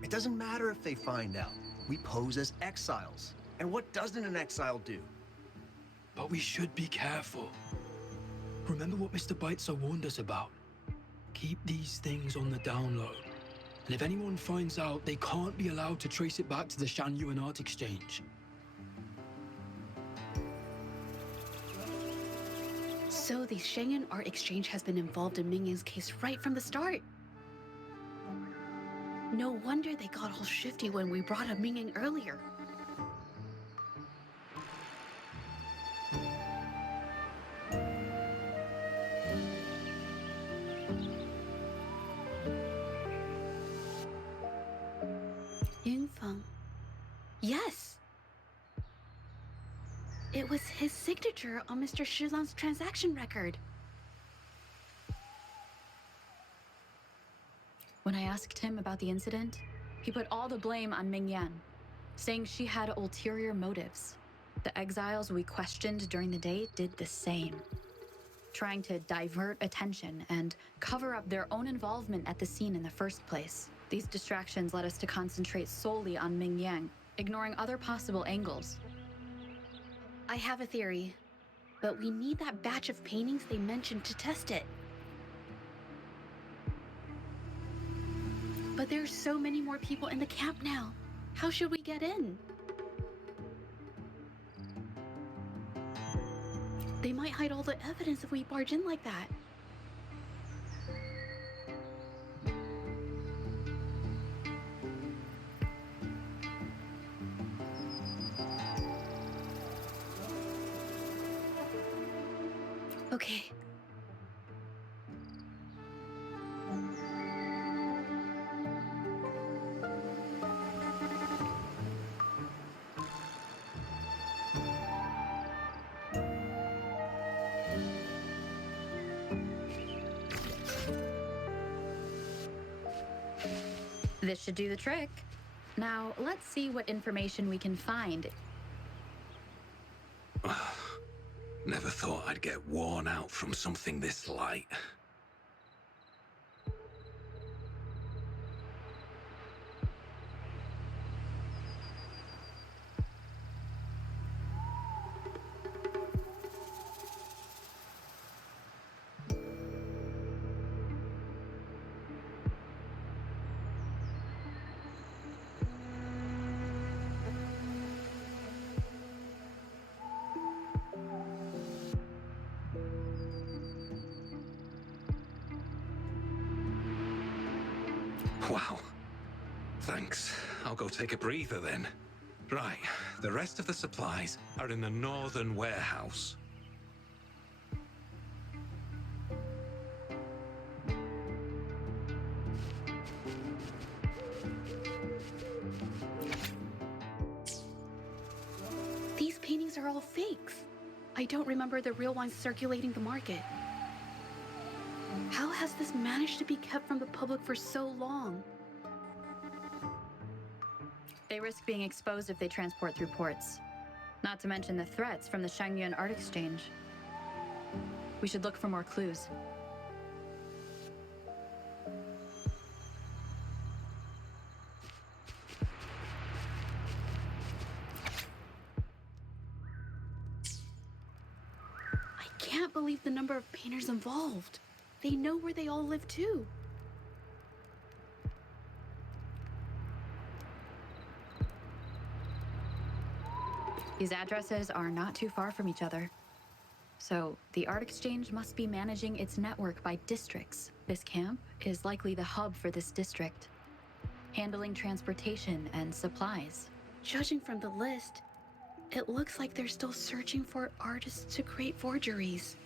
It doesn't matter if they find out. We pose as exiles. And what doesn't an exile do? But we should be careful. Remember what Mr. Beitzer warned us about. Keep these things on the down low. And if anyone finds out, they can't be allowed to trace it back to the Shanyuan Art Exchange. So the Shenyun Art Exchange has been involved in Mingyang's case right from the start. No wonder they got all shifty when we brought up Mingyang earlier. Yingfeng. Yes. It was his signature on Mr. Shizan's transaction record. When I asked him about the incident, he put all the blame on Ming-Yan, saying she had ulterior motives. The exiles we questioned during the day did the same, trying to divert attention and cover up their own involvement at the scene in the first place. These distractions led us to concentrate solely on Ming-Yang, ignoring other possible angles. I have a theory, but we need that batch of paintings they mentioned to test it. But there's so many more people in the camp now. How should we get in? They might hide all the evidence if we barge in like that. Okay. This should do the trick. Now, let's see what information we can find. Never thought I'd get worn out from something this light. Wow. Thanks. I'll go take a breather then. Right, the rest of the supplies are in the northern warehouse. These paintings are all fakes. I don't remember the real ones circulating the market. How has this managed to be kept from the public for so long? They risk being exposed if they transport through ports. Not to mention the threats from the Shangyuan Art Exchange. We should look for more clues. I can't believe the number of painters involved. They know where they all live too. These addresses are not too far from each other. So, the Art Exchange must be managing its network by districts. This camp is likely the hub for this district, handling transportation and supplies. Judging from the list, it looks like they're still searching for artists to create forgeries.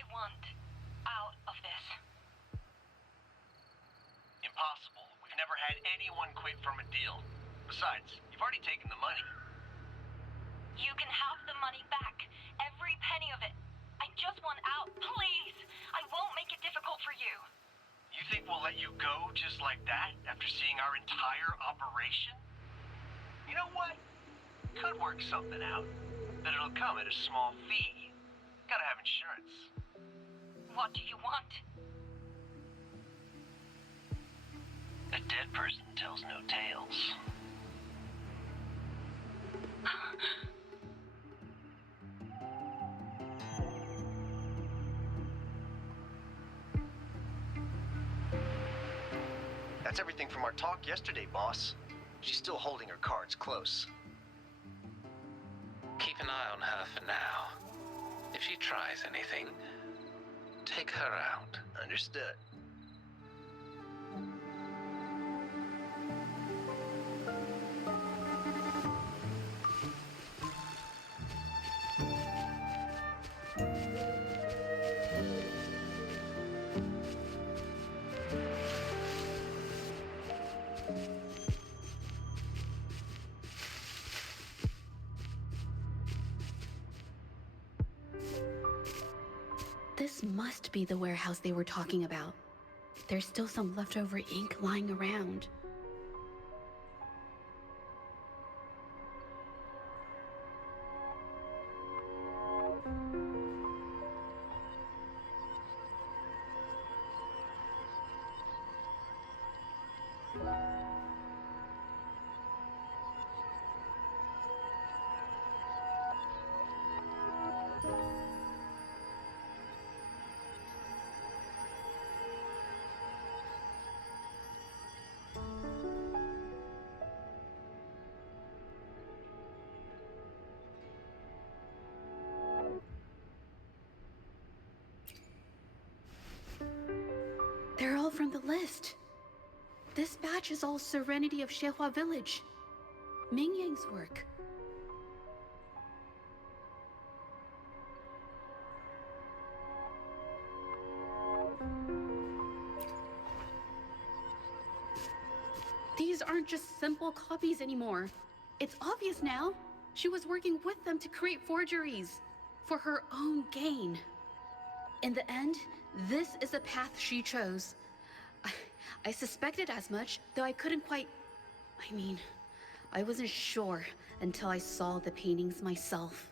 I want out of this. Impossible. We've never had anyone quit from a deal. Besides, you've already taken the money. You can have the money back. Every penny of it. I just want out, please. I won't make it difficult for you. You think we'll let you go just like that after seeing our entire operation? You know what? Could work something out. But it'll come at a small fee. Gotta have insurance. What do you want? A dead person tells no tales. That's everything from our talk yesterday, boss. She's still holding her cards close. Keep an eye on her for now. If she tries anything, take her out. Understood. This must be the warehouse they were talking about. There's still some leftover ink lying around. They're all from the list. This batch is all Serenity of Xehua Village. Ming Yang's work. These aren't just simple copies anymore. It's obvious now. She was working with them to create forgeries for her own gain. In the end, this is the path she chose. I suspected as much, though I couldn't quite... I wasn't sure until I saw the paintings myself.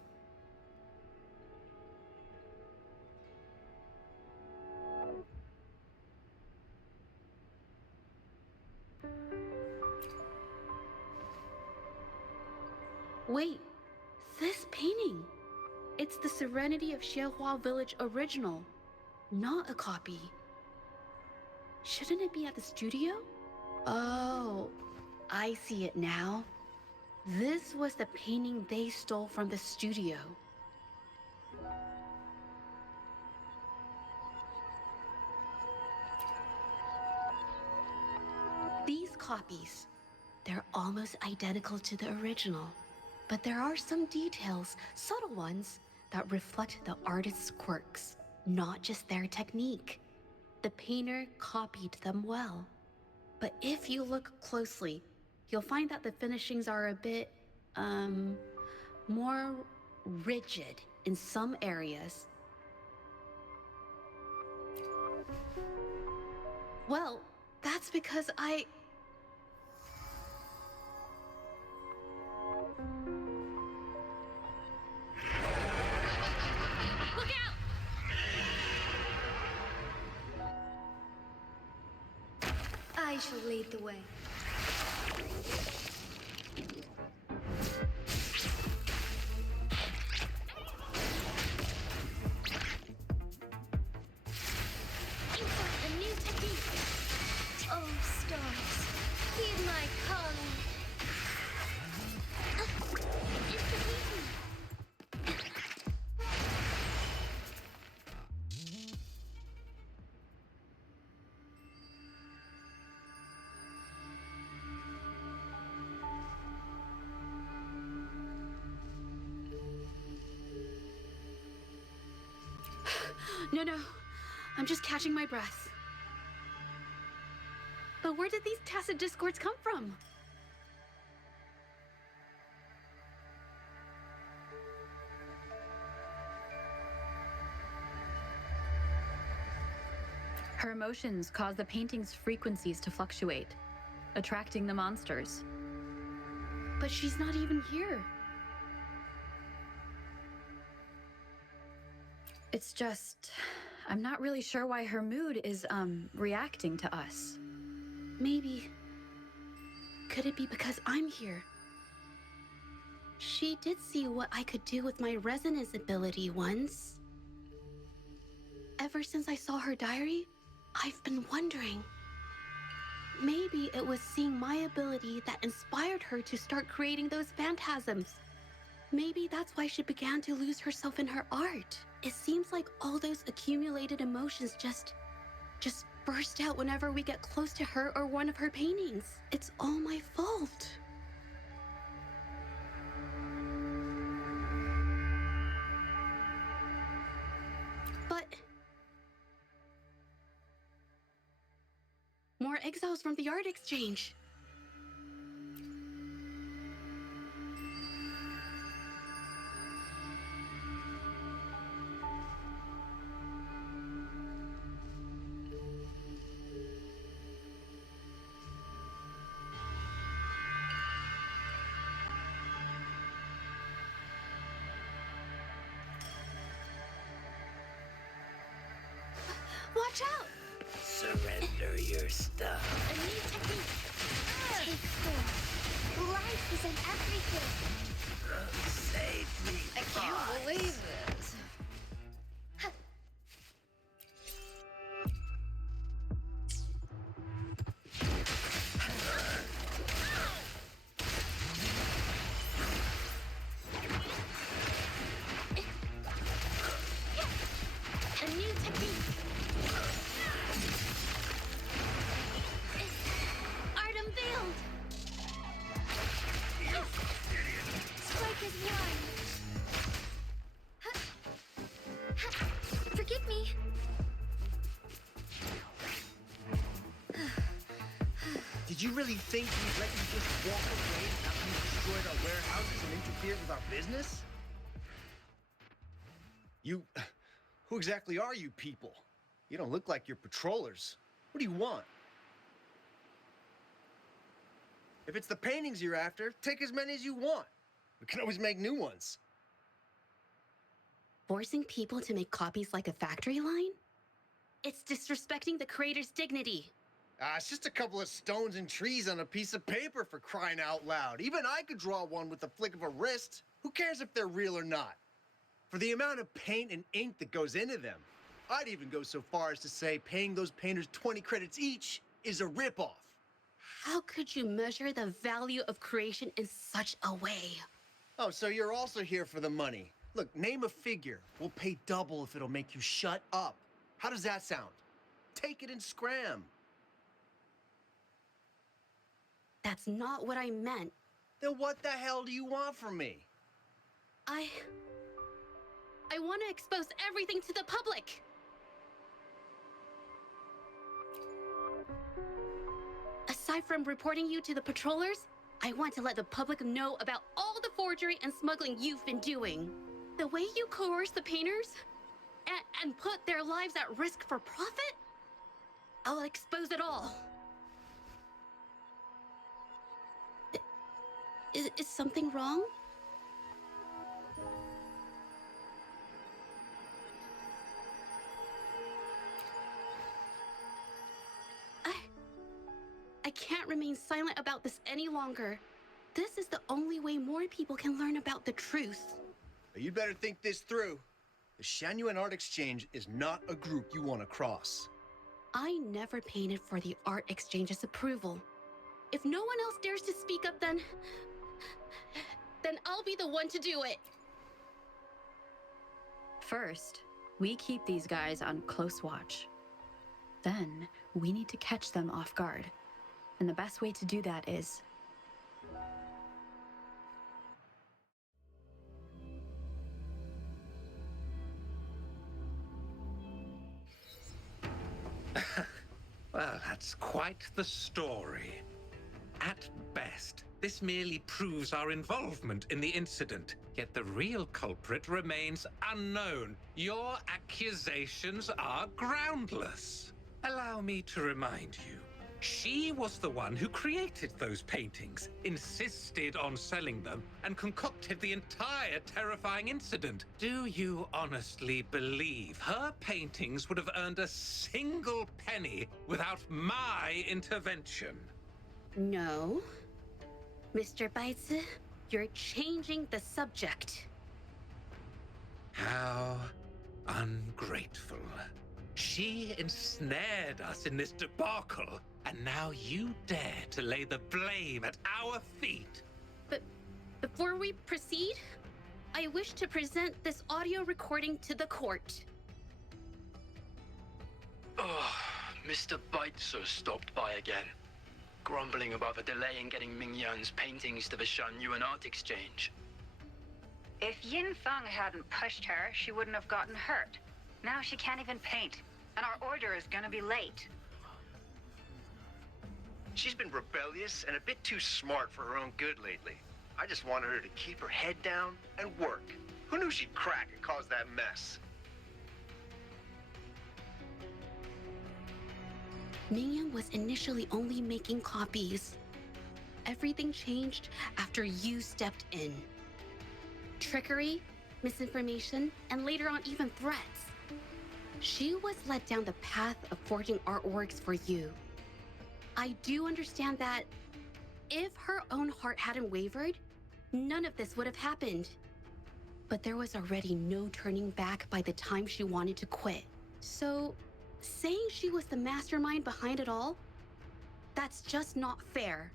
Wait, this painting. It's the Serenity of Xehua Village original, not a copy. Shouldn't it be at the studio? Oh, I see it now. This was the painting they stole from the studio. These copies, they're almost identical to the original. But there are some details, subtle ones, that reflect the artist's quirks, not just their technique. The painter copied them well. But if you look closely, you'll find that the finishings are a bit, more rigid in some areas. Well, that's because Look out! I shall lead the way. Insert the new technique. Oh, stars, heed my calling. It's the painting. No, I'm just catching my breath. But where did these tacit discords come from? Her emotions cause the painting's frequencies to fluctuate, attracting the monsters. But she's not even here. It's just... I'm not really sure why her mood is, reacting to us. Maybe... Could it be because I'm here? She did see what I could do with my resonance ability once. Ever since I saw her diary, I've been wondering. Maybe it was seeing my ability that inspired her to start creating those phantasms. Maybe that's why she began to lose herself in her art. It seems like all those accumulated emotions just burst out whenever we get close to her or one of her paintings. It's all my fault. But... more exiles from the art exchange. Watch out! Surrender your stuff. A new technique. Take form. Life is in everything. Save me. I can't believe this. A new technique. Art unveiled. Strike is one. Forgive me. Did you really think we'd let you just walk away after you destroyed our warehouses and interfered with our business? Who exactly are you people? You don't look like you're patrollers. What do you want? If it's the paintings you're after, take as many as you want. We can always make new ones. Forcing people to make copies like a factory line? It's disrespecting the creator's dignity. It's just a couple of stones and trees on a piece of paper, for crying out loud. Even I could draw one with the flick of a wrist. Who cares if they're real or not? For the amount of paint and ink that goes into them, I'd even go so far as to say paying those painters 20 credits each is a ripoff. How could you measure the value of creation in such a way? Oh, so you're also here for the money. Look, name a figure. We'll pay double if it'll make you shut up. How does that sound? Take it and scram. That's not what I meant. Then what the hell do you want from me? I want to expose everything to the public. Aside from reporting you to the patrollers, I want to let the public know about all the forgery and smuggling you've been doing. The way you coerce the painters and put their lives at risk for profit? I'll expose it all. Is something wrong? I can't remain silent about this any longer. This is the only way more people can learn about the truth. You'd better think this through. The Shanyuan Art Exchange is not a group you want to cross. I never painted for the Art Exchange's approval. If no one else dares to speak up, then I'll be the one to do it. First, we keep these guys on close watch. Then, we need to catch them off guard. And the best way to do that is... Well, that's quite the story. At best, this merely proves our involvement in the incident, yet the real culprit remains unknown. Your accusations are groundless. Allow me to remind you, She was the one who created those paintings, insisted on selling them, and concocted the entire terrifying incident. Do you honestly believe her paintings would have earned a single penny without my intervention? No. Mr. Baitsu, you're changing the subject. How ungrateful. She ensnared us in this debacle, and now you dare to lay the blame at our feet. But before we proceed, I wish to present this audio recording to the court. Oh, Mr. Baitsu stopped by again, grumbling about the delay in getting Mingyan's paintings to the Shanyuan Art Exchange. If Yin Feng hadn't pushed her, she wouldn't have gotten hurt. Now she can't even paint, and our order is gonna be late. She's been rebellious and a bit too smart for her own good lately. I just wanted her to keep her head down and work. Who knew she'd crack and cause that mess? Mingyan was initially only making copies. Everything changed after you stepped in. Trickery, misinformation, and later on even threats. She was led down the path of forging artworks for you. I do understand that if her own heart hadn't wavered, none of this would have happened. But there was already no turning back by the time she wanted to quit. So, saying she was the mastermind behind it all, that's just not fair.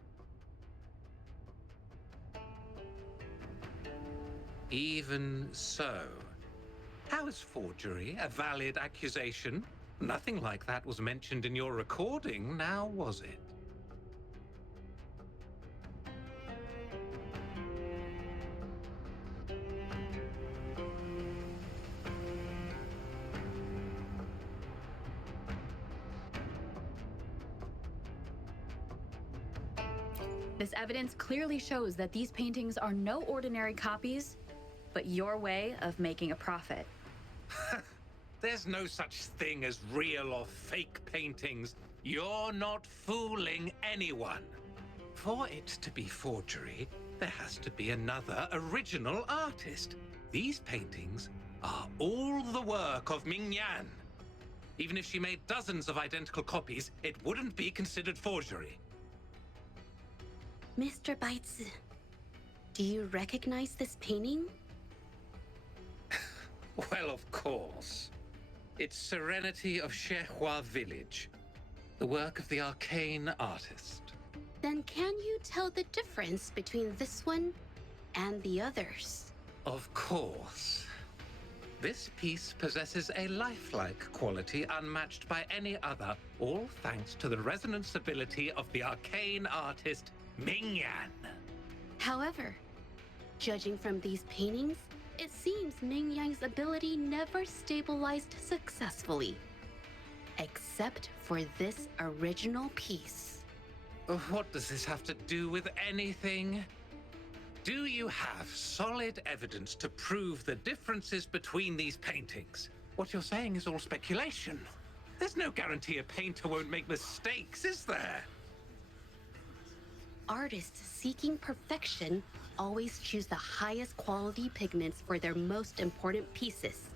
Even so, how is forgery a valid accusation? Nothing like that was mentioned in your recording, now was it? This evidence clearly shows that these paintings are no ordinary copies, but your way of making a profit. There's no such thing as real or fake paintings. You're not fooling anyone. For it to be forgery, there has to be another original artist. These paintings are all the work of Mingyan. Even if she made dozens of identical copies, it wouldn't be considered forgery. Mr. Baitsu, do you recognize this painting? Well, of course. It's Serenity of Shehua Village, the work of the arcane artist. Then can you tell the difference between this one and the others? Of course. This piece possesses a lifelike quality unmatched by any other, all thanks to the resonance ability of the arcane artist Mingyan. However, judging from these paintings, it seems Mingyang's ability never stabilized successfully. Except for this original piece. What does this have to do with anything? Do you have solid evidence to prove the differences between these paintings? What you're saying is all speculation. There's no guarantee a painter won't make mistakes, is there? Artists seeking perfection always choose the highest quality pigments for their most important pieces.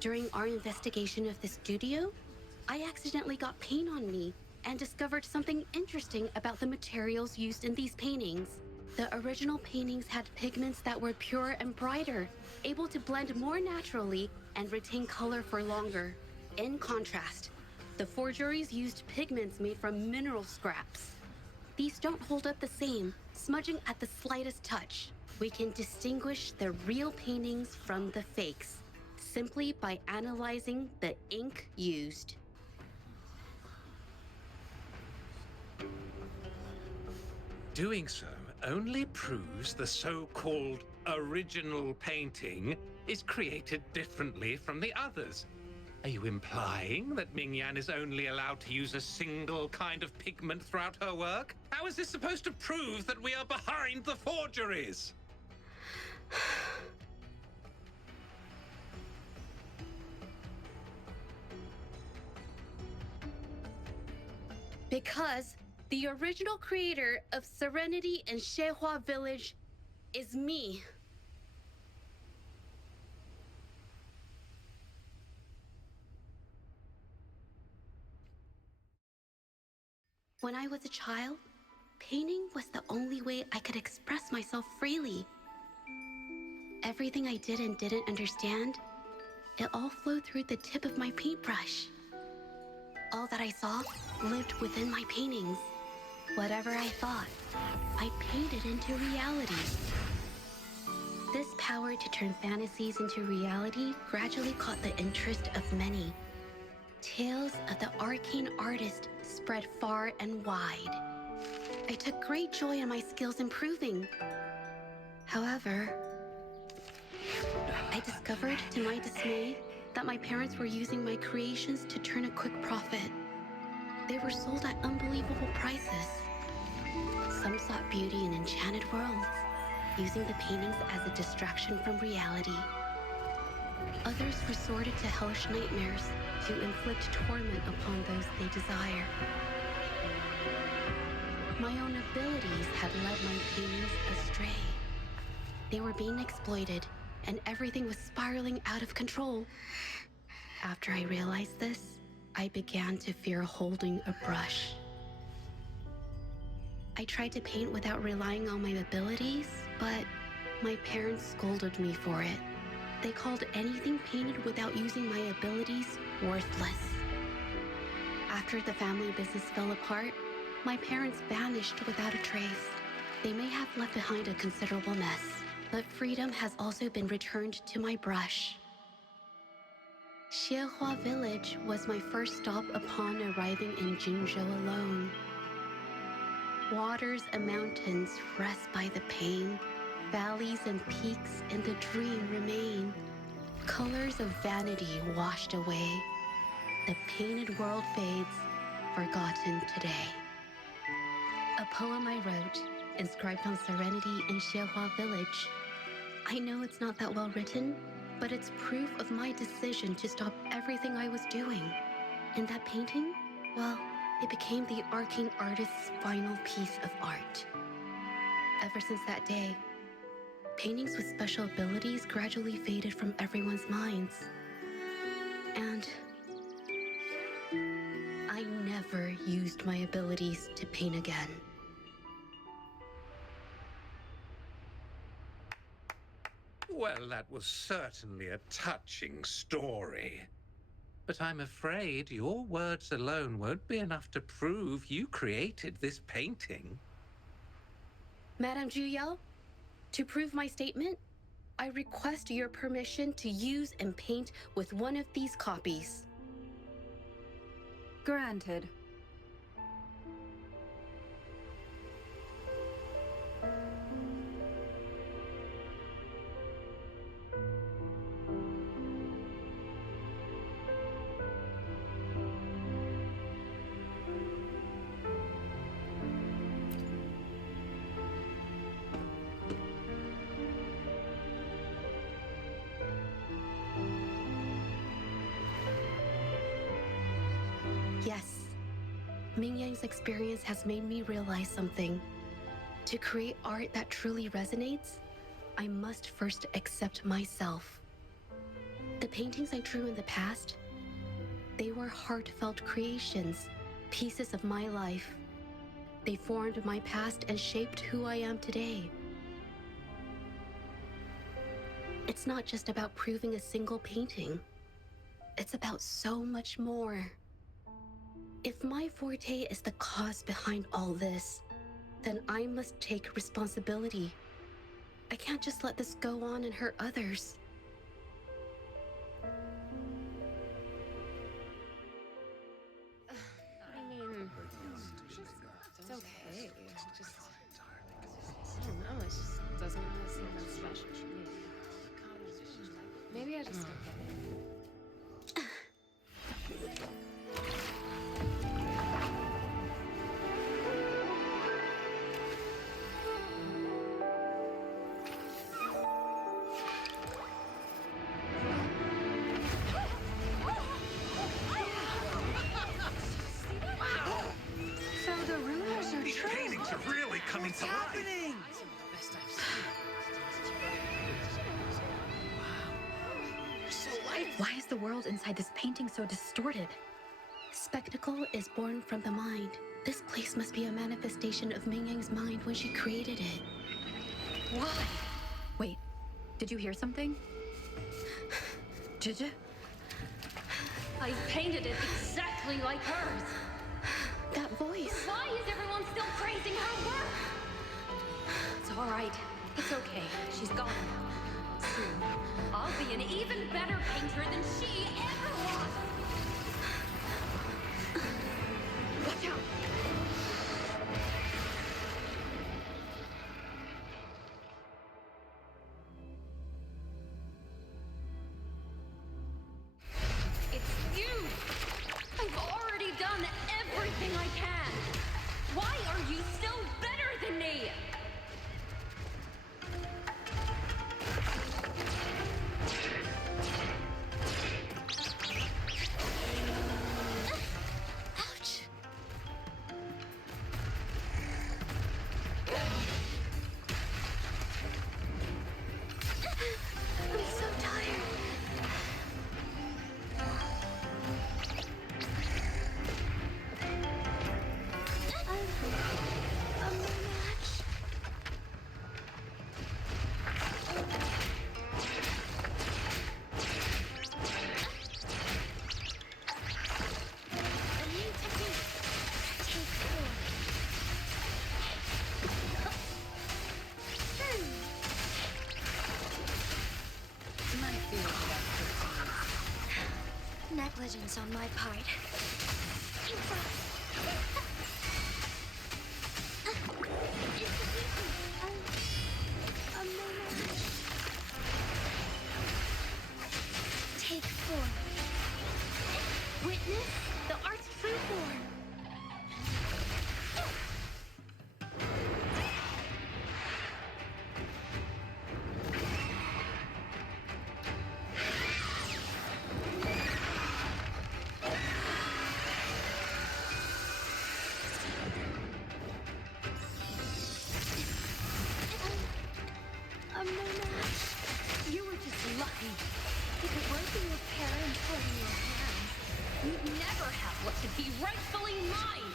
During our investigation of the studio, I accidentally got paint on me and discovered something interesting about the materials used in these paintings. The original paintings had pigments that were pure and brighter, able to blend more naturally and retain color for longer. In contrast, the forgeries used pigments made from mineral scraps. These don't hold up the same, smudging at the slightest touch. We can distinguish the real paintings from the fakes, simply by analyzing the ink used. Doing so only proves the so-called original painting is created differently from the others. Are you implying that Mingyan is only allowed to use a single kind of pigment throughout her work? How is this supposed to prove that we are behind the forgeries? Because the original creator of Serenity and Zhezhi Village is me. When I was a child, painting was the only way I could express myself freely. Everything I did and didn't understand, it all flowed through the tip of my paintbrush. All that I saw lived within my paintings. Whatever I thought, I painted into reality. This power to turn fantasies into reality gradually caught the interest of many. Tales of the arcane artist spread far and wide. I took great joy in my skills improving. However, I discovered, to my dismay, that my parents were using my creations to turn a quick profit. They were sold at unbelievable prices. Some sought beauty in enchanted worlds, using the paintings as a distraction from reality. Others resorted to hellish nightmares to inflict torment upon those they desire. My own abilities had led my paintings astray. They were being exploited, and everything was spiraling out of control. After I realized this, I began to fear holding a brush. I tried to paint without relying on my abilities, but my parents scolded me for it. They called anything painted without using my abilities worthless. After the family business fell apart, my parents vanished without a trace. They may have left behind a considerable mess, but freedom has also been returned to my brush. Zhezhi Village was my first stop upon arriving in Jinzhou alone. Waters and mountains rest by the pain. Valleys and peaks in the dream remain. Colors of vanity washed away. The painted world fades, forgotten today. A poem I wrote, inscribed on Serenity in Zhezhi Village. I know it's not that well written, but it's proof of my decision to stop everything I was doing. And that painting, well, it became the arcane artist's final piece of art. Ever since that day, paintings with special abilities gradually faded from everyone's minds. And I never used my abilities to paint again. Well, that was certainly a touching story. But I'm afraid your words alone won't be enough to prove you created this painting. Madame Juyao, to prove my statement, I request your permission to use and paint with one of these copies. Granted. Yes, Ming Yang's experience has made me realize something. To create art that truly resonates, I must first accept myself. The paintings I drew in the past, they were heartfelt creations, pieces of my life. They formed my past and shaped who I am today. It's not just about proving a single painting. It's about so much more. If my forte is the cause behind all this, then I must take responsibility. I can't just let this go on and hurt others. I mean, it's okay. It's just, I don't know, it just doesn't really seem that special to me. Maybe I just don't get it. Why is the world inside this painting so distorted? Spectacle is born from the mind. This place must be a manifestation of Ming Yang's mind when she created it. Why? Wait, did you hear something? Zhezhi? I painted it exactly like hers. That voice. Why is everyone still praising her work? It's all right. It's okay. She's gone. Soon, I'll be an even better painter than she ever was. Watch out! It's you! I've already done everything I can. Why are you still better than me? Ouch. I'm so tired. I'm no match. A new technique. Take 4. My fear Negligence on my part. I'm no match. Take 4. Witness the art's true form. I'm no match. You were just lucky. If it weren't for your parents holding your hands, you'd never have what should be rightfully mine.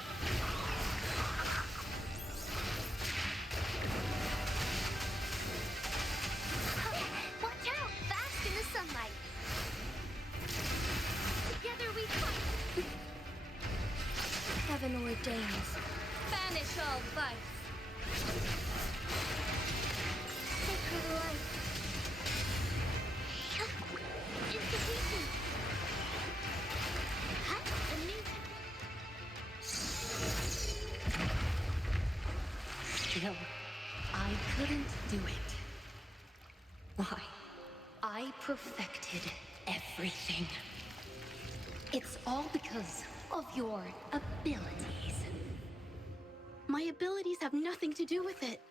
Watch out! Fast in the sunlight. Together we fight. Heaven ordains. Banish all vice. Sacred life. Institution. A new. Still, I couldn't do it. Why? I perfected everything. It's all because of your abilities. My abilities have nothing to do with it.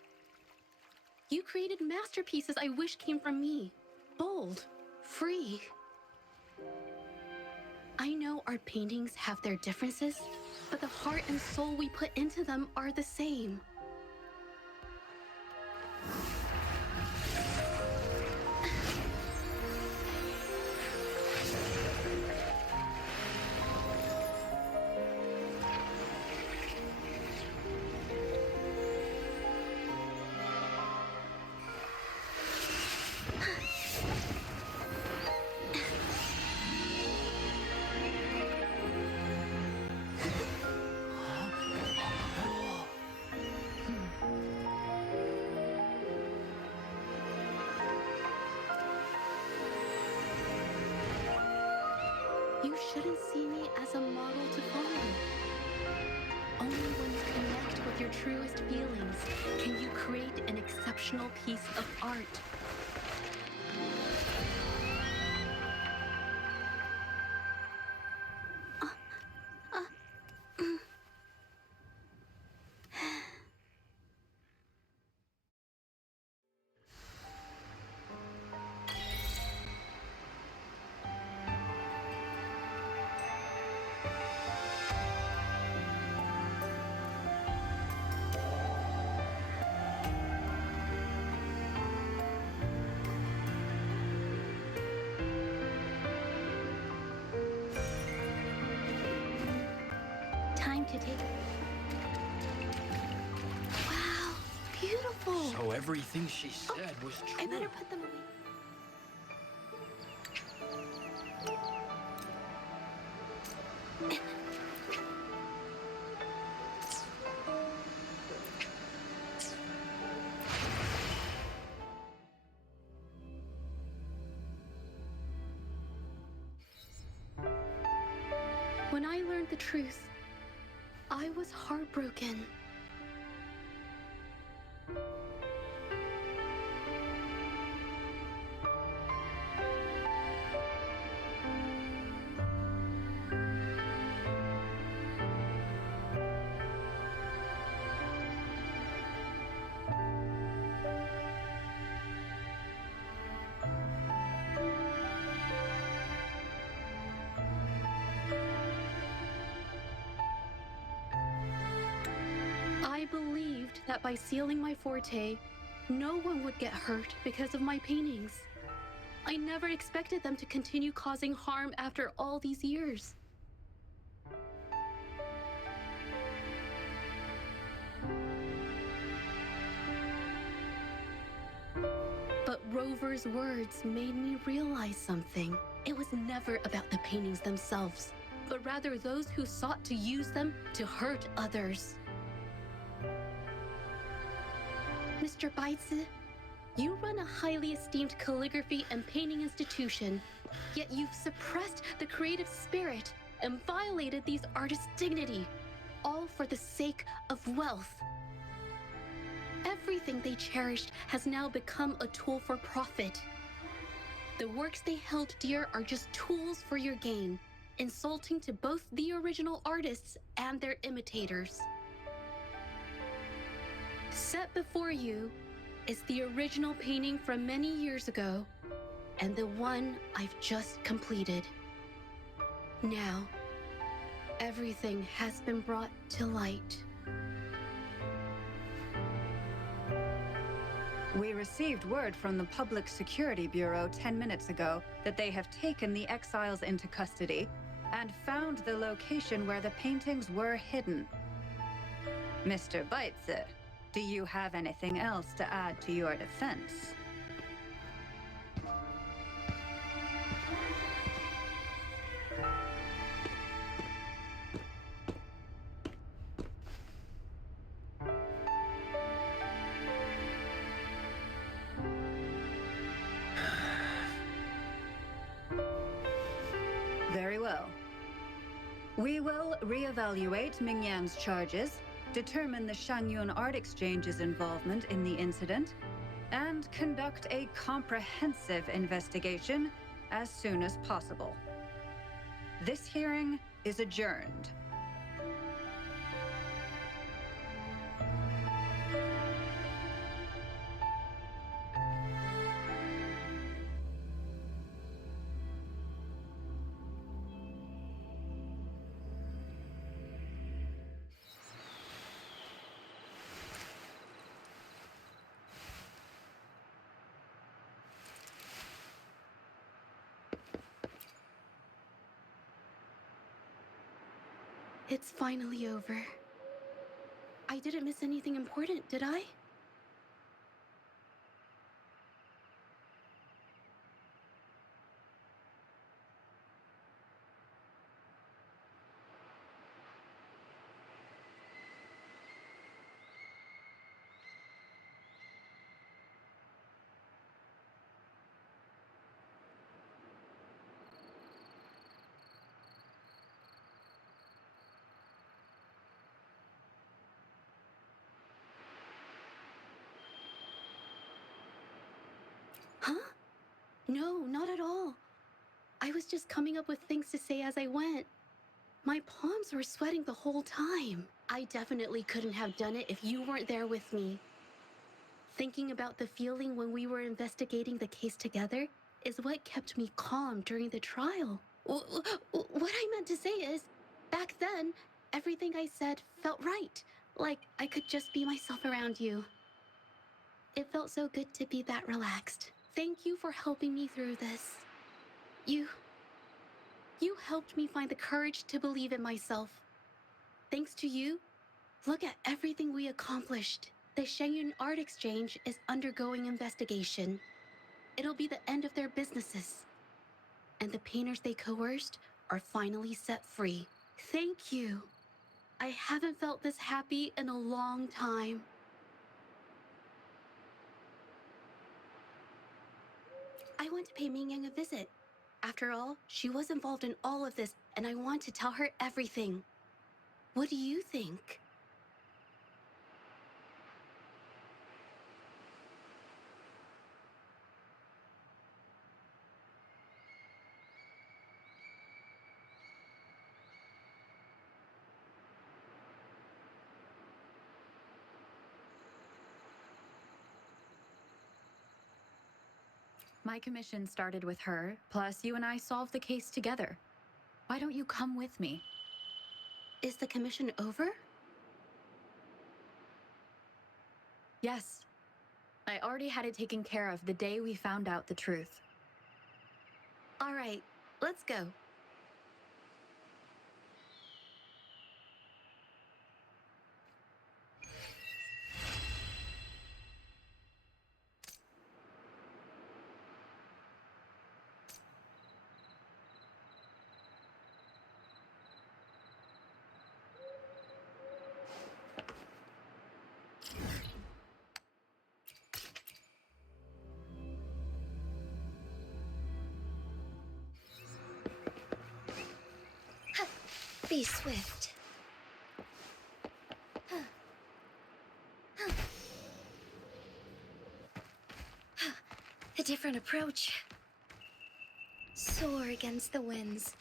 You created masterpieces I wish came from me. Bold, free. I know our paintings have their differences, but the heart and soul we put into them are the same. You shouldn't see me as a model to follow. Only when you connect with your truest feelings can you create an exceptional piece of art. Time to take... Wow, beautiful! So everything she said was true. I better put them away. When I learned the truth, I was heartbroken. I believed that by sealing my forte, no one would get hurt because of my paintings. I never expected them to continue causing harm after all these years. But Rover's words made me realize something. It was never about the paintings themselves, but rather those who sought to use them to hurt others. Mr. Baitze, you run a highly esteemed calligraphy and painting institution, yet you've suppressed the creative spirit and violated these artists' dignity, all for the sake of wealth. Everything they cherished has now become a tool for profit. The works they held dear are just tools for your gain, insulting to both the original artists and their imitators. Set before you is the original painting from many years ago, and the one I've just completed. Now, everything has been brought to light. We received word from the Public Security Bureau 10 minutes ago that they have taken the exiles into custody and found the location where the paintings were hidden. Mr. Baitze, do you have anything else to add to your defense? Very well. We will reevaluate Mingyan's charges, determine the Shangyun Art Exchange's involvement in the incident, and conduct a comprehensive investigation as soon as possible. This hearing is adjourned. It's finally over. I didn't miss anything important, did I? Huh? No, not at all. I was just coming up with things to say as I went. My palms were sweating the whole time. I definitely couldn't have done it if you weren't there with me. Thinking about the feeling when we were investigating the case together is what kept me calm during the trial. What I meant to say is, back then, everything I said felt right. Like I could just be myself around you. It felt so good to be that relaxed. Thank you for helping me through this. You helped me find the courage to believe in myself. Thanks to you, look at everything we accomplished. The Shenyun Art Exchange is undergoing investigation. It'll be the end of their businesses. And the painters they coerced are finally set free. Thank you. I haven't felt this happy in a long time. I want to pay Mingyang a visit. After all, she was involved in all of this, and I want to tell her everything. What do you think? My commission started with her, plus you and I solved the case together. Why don't you come with me? Is the commission over? Yes. I already had it taken care of the day we found out the truth. All right, let's go. Be swift. A different approach. Soar against the winds.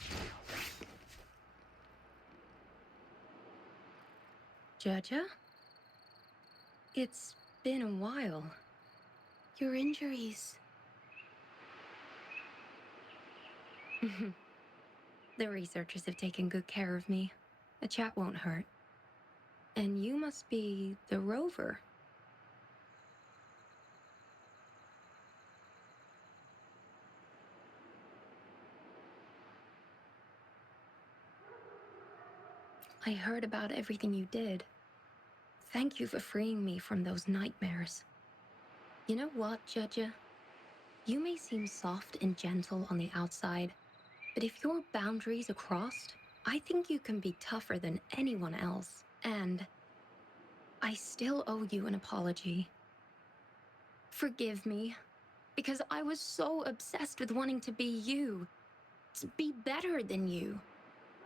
Zhezhi? It's been a while. Your injuries. The researchers have taken good care of me. A chat won't hurt. And you must be the rover. I heard about everything you did. Thank you for freeing me from those nightmares. You know what, Zhezhi? You may seem soft and gentle on the outside, but if your boundaries are crossed, I think you can be tougher than anyone else. And I still owe you an apology. Forgive me, because I was so obsessed with wanting to be you, to be better than you.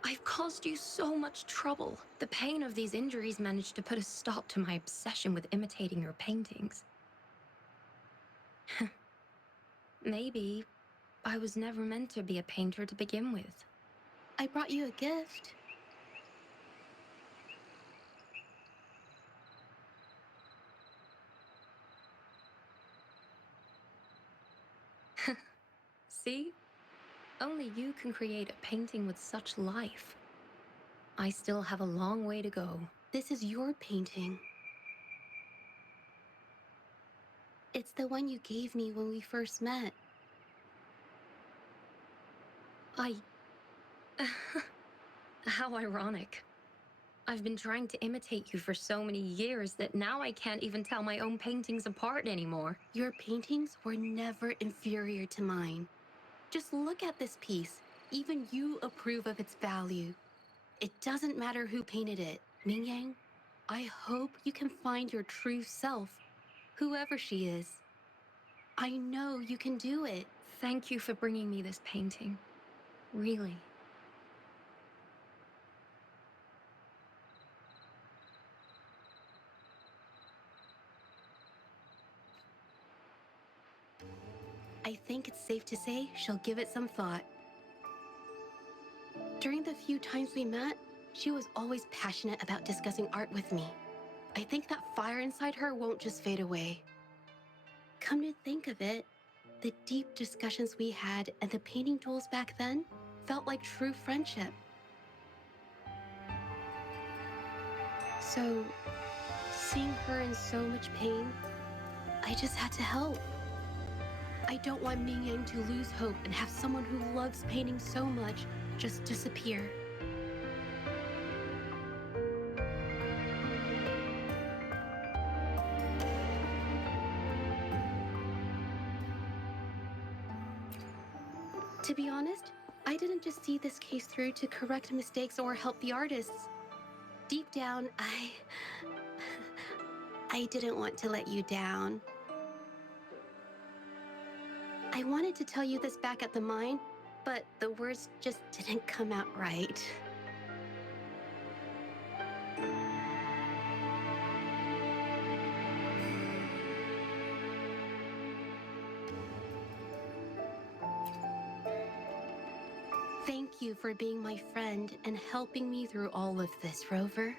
I've caused you so much trouble. The pain of these injuries managed to put a stop to my obsession with imitating your paintings. Maybe I was never meant to be a painter to begin with. I brought you a gift. See? Only you can create a painting with such life. I still have a long way to go. This is your painting. It's the one you gave me when we first met. How ironic. I've been trying to imitate you for so many years that now I can't even tell my own paintings apart anymore. Your paintings were never inferior to mine. Just look at this piece. Even you approve of its value. It doesn't matter who painted it. Mingyang, I hope you can find your true self, whoever she is. I know you can do it. Thank you for bringing me this painting. Really. I think it's safe to say she'll give it some thought. During the few times we met, she was always passionate about discussing art with me. I think that fire inside her won't just fade away. Come to think of it, the deep discussions we had and the painting duels back then felt like true friendship. So, seeing her in so much pain, I just had to help. I don't want Mingyang to lose hope and have someone who loves painting so much just disappear. To be honest, I didn't just see this case through to correct mistakes or help the artists. Deep down, I didn't want to let you down. I wanted to tell you this back at the mine, but the words just didn't come out right. Thank you for being my friend and helping me through all of this, Rover.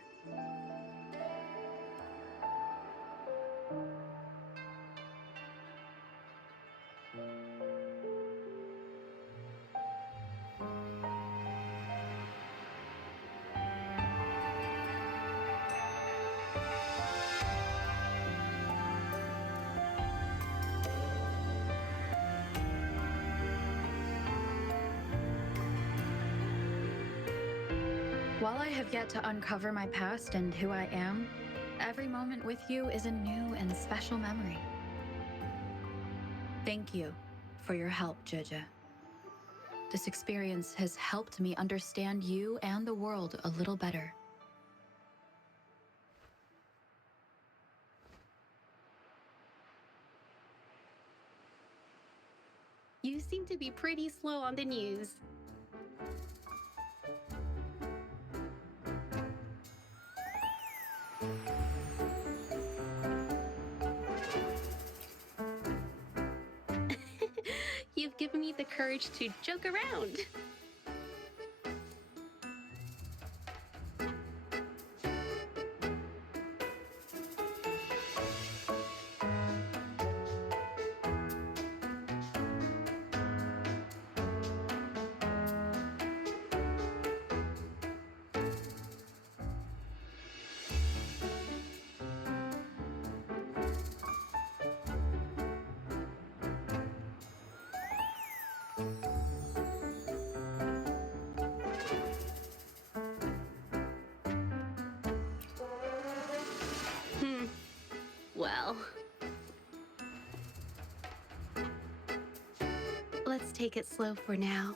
While I have yet to uncover my past and who I am, every moment with you is a new and special memory. Thank you for your help, Zhezhi. This experience has helped me understand you and the world a little better. You seem to be pretty slow on the news. You've given me the courage to joke around. Well, let's take it slow for now.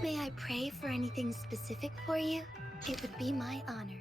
May I pray for anything specific for you? It would be my honor.